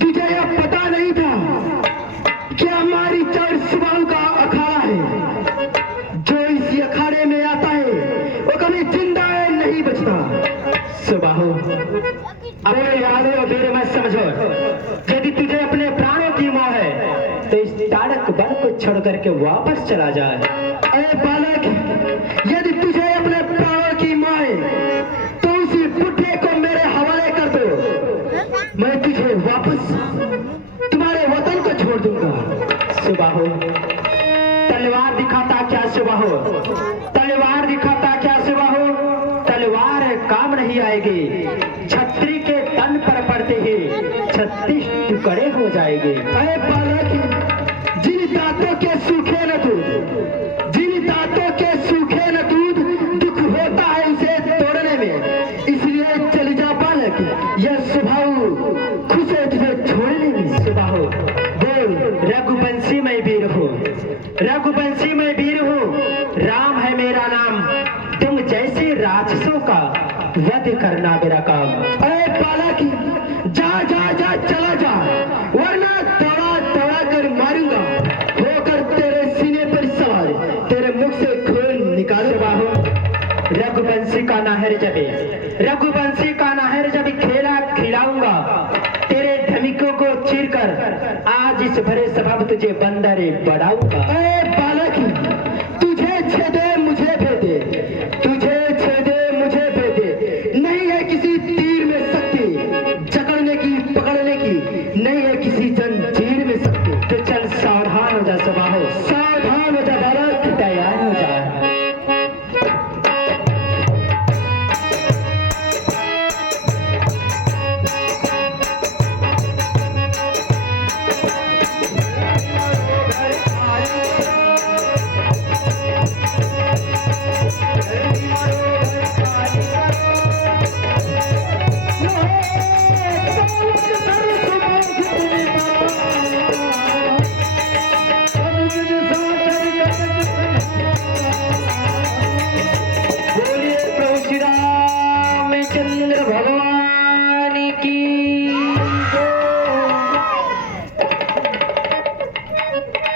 तुझे यह पता नहीं था क्या मारीचर सुबाहु का अखाड़ा है? जो इस अखाड़े में आता है वो कभी जिंदा नहीं बचता। सुबाहु अपने यादों और मेरे मत समझो। यदि तुझे अपने प्राणों की मोह है तो इस ताड़क बल को छोड़ करके वापस चला जाए। अरे बालक, यदि तुझे अपने प्राणों की मोह है तो उसी बुढ़े को मेरे हवाले कर दो। मैं तुझे वापस तुम्हारे वतन को छोड़ दूंगा। सुबाहु तलवार दिखाता क्या सुबाहु? तलवार दिखाता क्या सुबाहु? तलवार काम नहीं आएगी। छतरी के तन पर पड़ते ही 36 टुकड़े हो जाएंगे। अरे बालक, जिन दांतों के सूखे न दूध, जिन दांतों के सूखे न दूध, दुख होता है उसे तोड़ने में। इसलिए चली जा बालक, यह सुबाहु खुश है तुझे छोड़ने में। सुबाहु बोल, रघुवंशी मैं वीर हूँ, रघुवंशी मैं वीर हूँ। राम है मेरा नाम, तुम जैसे राक्षसों का वध करना मेरा काम। अरे बालक, जा जा जा चला जा, वरना दौड़ा दौड़ा कर मारूंगा। होकर तेरे सीने पर सवार तेरे मुख से खून निकाल। सुबाहु रघुवंशी का नाहर जबे, रघुवंशी का नाहर जब खेला खिलाऊंगा। तेरे धमिकों को चीर कर आज इस भरे सभा में तुझे बंदरे बढ़ाऊंगा। अरे बालक, तुझे छेदे मुझे भेदे, तुझे छेदे मुझे भेदे। नहीं है किसी तीर में शक्ति, जकड़ने की पकड़ने की नहीं है किसी जंजीर में शक्ति। तो चल सावधान हो जा सुबाहु, सावधान हो जा बालक, तैयार हो जा। बोलिए प्रभु श्री रामचंद्र भगवान की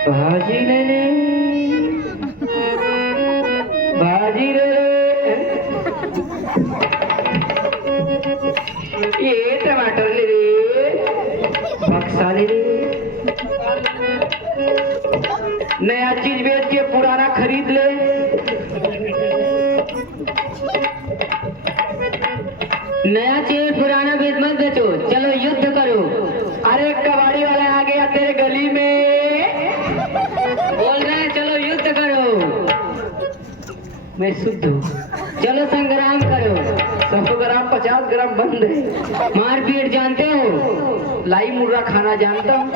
भाजी ले भाजी ले ये टमाटर ले रे, बक्सा ले रे। नया चीज बेच के पुराना खरीद ले। नया चीज पुराना बेच मत बेचो, चलो युद्ध करो। अरे कबाड़ी वाला आ गया तेरे गली में, बोल रहे हैं चलो युद्ध करो। मैं शुद्ध हूँ, चलो संग्राम करो। 100 ग्राम 50 ग्राम बंद है। मारपीट जानते हो, लाई मुर्रा खाना जानता हूँ।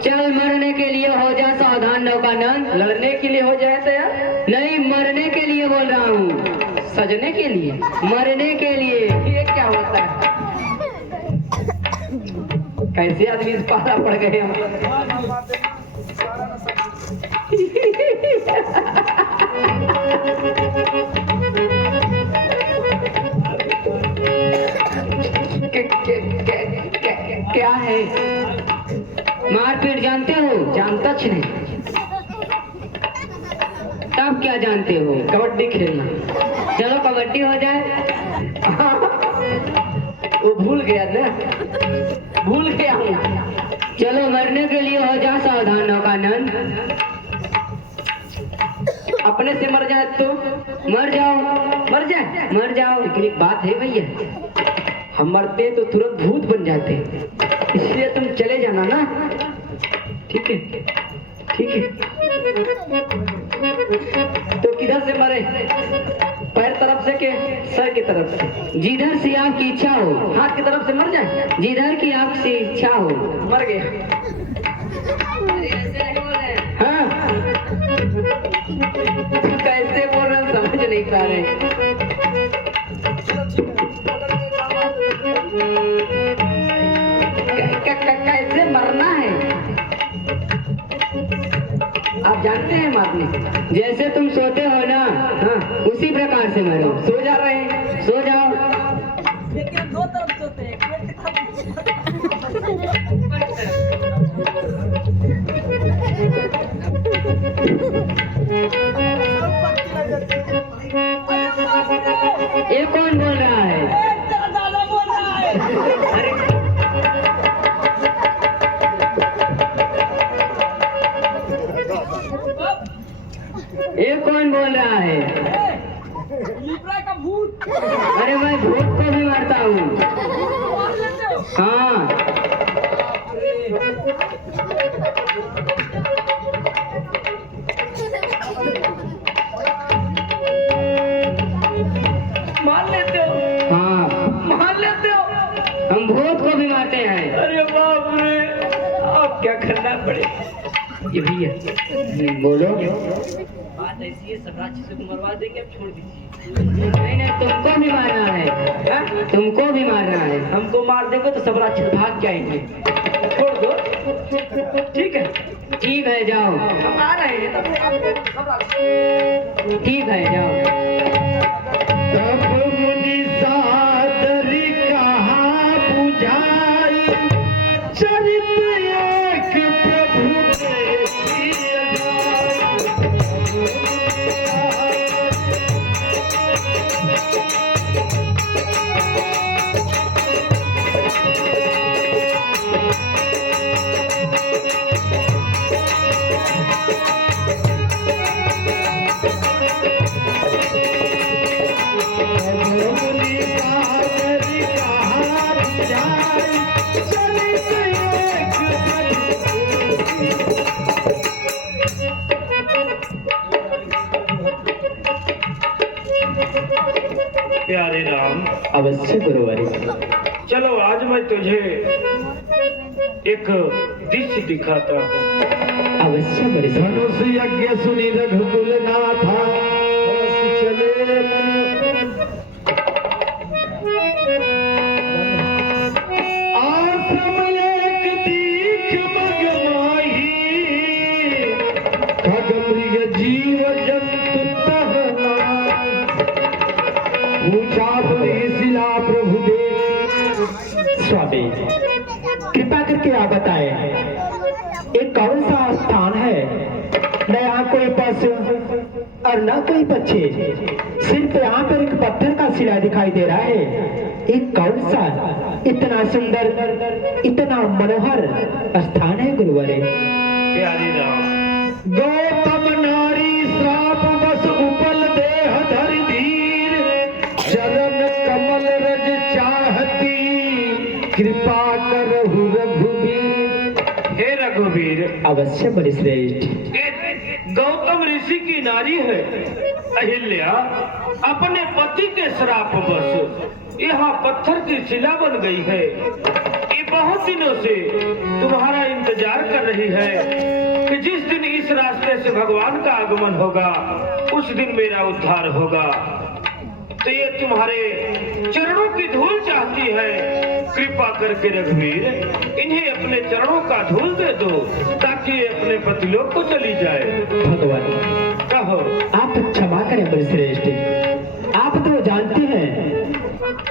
चल मरने के लिए हो जा सावधान नौकानंद, लड़ने के लिए हो जाए तो यार नहीं, मरने के लिए बोल रहा हूँ, सजने के लिए, मरने के लिए। ये क्या होता है? कैसे आदमी इस पाला पड़ गए हम। क्या है? आप क्या जानते हो? कबड्डी खेलना। चलो कबड्डी हो जाए। वो भूल गया ना, भूल गया हूँ। चलो मरने के लिए हो जा सावधान नौकानंद। अपने से मर जाए तो मर जाओ, मर जाए। मर जाओ। लेकिन एक बात है भैया, हम मरते तो तुरंत भूत बन जाते, इसलिए तुम चले जाना ना। ठीक है, ठीक है। तो किधर से मरे, पैर तरफ से के सर की तरफ से? जिधर से आपकी इच्छा हो, हाथ की तरफ से मर जाए। जिधर की आपसे इच्छा हो। मर गया। हाँ, कैसे बोल रहे हैं, समझ नहीं पा रहे। कैसे मरना है आप जानते हैं मारने? जैसे तुम सोते हो ना, हाँ, उसी प्रकार से मरो। सो जा रहे हैं। सो जाओ। ये कौन बोल रहा है? अरे ये कौन बोल रहा है? अरे मैं भूत को भी मारता हूँ। हाँ, मान लेते हो? हाँ, मान लेते हो? हम भूत को भी मारते हैं। अरे बाप रे, अब क्या करना पड़े? ये भैया बोलो। बात ऐसी है, सब राक्षसों को मरवा देंगे, अब छोड़ दीजिए। नहीं नहीं, तुमको भी मारना है। हाँ? तुमको भी मारना है। हमको मार देंगे तो सब राक्षस भाग जाएंगे। छोड़ दो, ठीक है? ठीक है, जाओ। हम आ रहे हैं तब आपको सब राक्षस। ठीक है, जाओ। तब मुनि सादर कहाँ बुझाई, चरित एक प्रभु के सिय प्यारे राम, अवश्य गुरुवर। चलो आज मैं तुझे एक दृश्य दिखाता हूँ। अवश्य बड़े धनुष यज्ञ सुनि रघुकुल नाथा, बरस चले आश्रम एक दीख मग माही, खग मृग जीव जंतु तहना, ऊंचा शिला प्रभु देव। स्वामी, कृपा करके आप बताएं, एक कौन सा स्थान है? न यहाँ कोई पशु और न कोई पक्षी, सिर्फ यहाँ पर एक पत्थर का शिला दिखाई दे रहा है। एक कौन सा इतना सुंदर, इतना मनोहर स्थान है गुरुवरे? प्यारे राम, गौतम नारी श्राप बस उपल देह धर धीर, चरण कमल रज चाहती, कृपा करहु रघुबीर। हे रघुवीर, अवश्य बड़े श्रेष्ठ। गौतम ऋषि की नारी है अहिल्या, अपने पति के श्राप बस यहाँ पत्थर की शिला बन गई है। ये बहुत दिनों से तुम्हारा इंतजार कर रही है कि जिस दिन इस रास्ते से भगवान का आगमन होगा, उस दिन मेरा उद्धार होगा। तो ये तुम्हारे चरणों की धूल चाहती है। कृपा करके रघुवीर, इन्हें अपने चरणों का धूल दे दो, ताकि ये अपने पतिलोक को चली जाए। भगवान, कहो। आप क्षमा करें बड़े श्रेष्ठ। आप तो जानते हैं,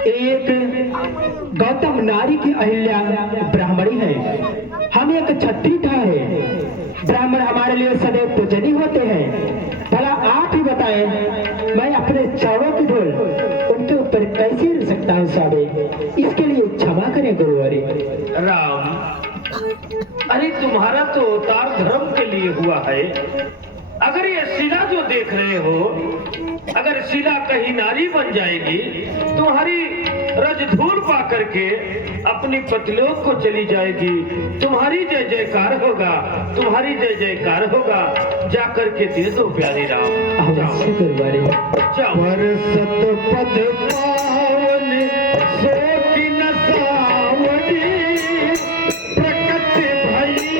एक गौतम नारी की अहिल्या ब्राह्मणी है, हम एक क्षत्रिय ठहरे। ब्राह्मण हमारे लिए सदैव पूजनीय होते हैं। भला आप बताएं, मैं अपने चारों की ढोल उनके ऊपर कैसे रख सकता हूँ स्वामी? इसके लिए क्षमा करें गुरुवारी। राम, अरे तुम्हारा तो अवतार धर्म के लिए हुआ है। अगर ये शिला जो देख रहे हो, अगर शिला कहीं नारी बन जाएगी, तुम्हारी रजधूल पा करके अपनी पतिलोक को चली जाएगी, तुम्हारी जय जयकार होगा, तुम्हारी जय जयकार होगा। जा करके दे दो प्यारी राम। अवश्य गुरुवारी। जाओ। सतपद पावन सोकी न सावड़ी, प्रकट भई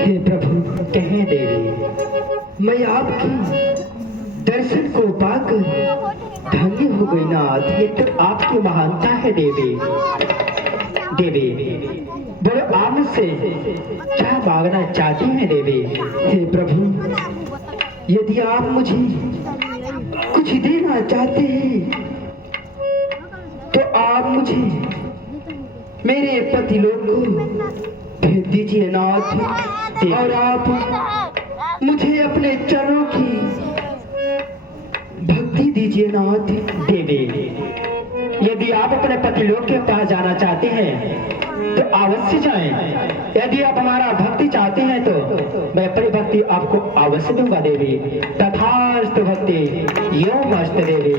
हे प्रभु कह देवी, मैं आपकी दर्शन को पाकर धन्य हो गई नाथ। ये तो आपकी महानता है देवी। देवी बोलो, आप मुझसे क्या मांगना चाहती हैं देवी? हे प्रभु, यदि आप मुझे कुछ देना चाहते हैं तो आप मुझे मेरे पति लोग को भेज दीजिए नाथ। और आप मुझे अपने चरणों की भक्ति दीजिए नाथ। देवी, यदि आप अपने पति लोग के पास जाना चाहते हैं तो अवश्य जाएं। यदि आप हमारा भक्ति चाहते हैं तो मैं अपनी भक्ति आपको अवश्य दूंगा देवी। तथास्तु भक्ति यो मस्त देवी।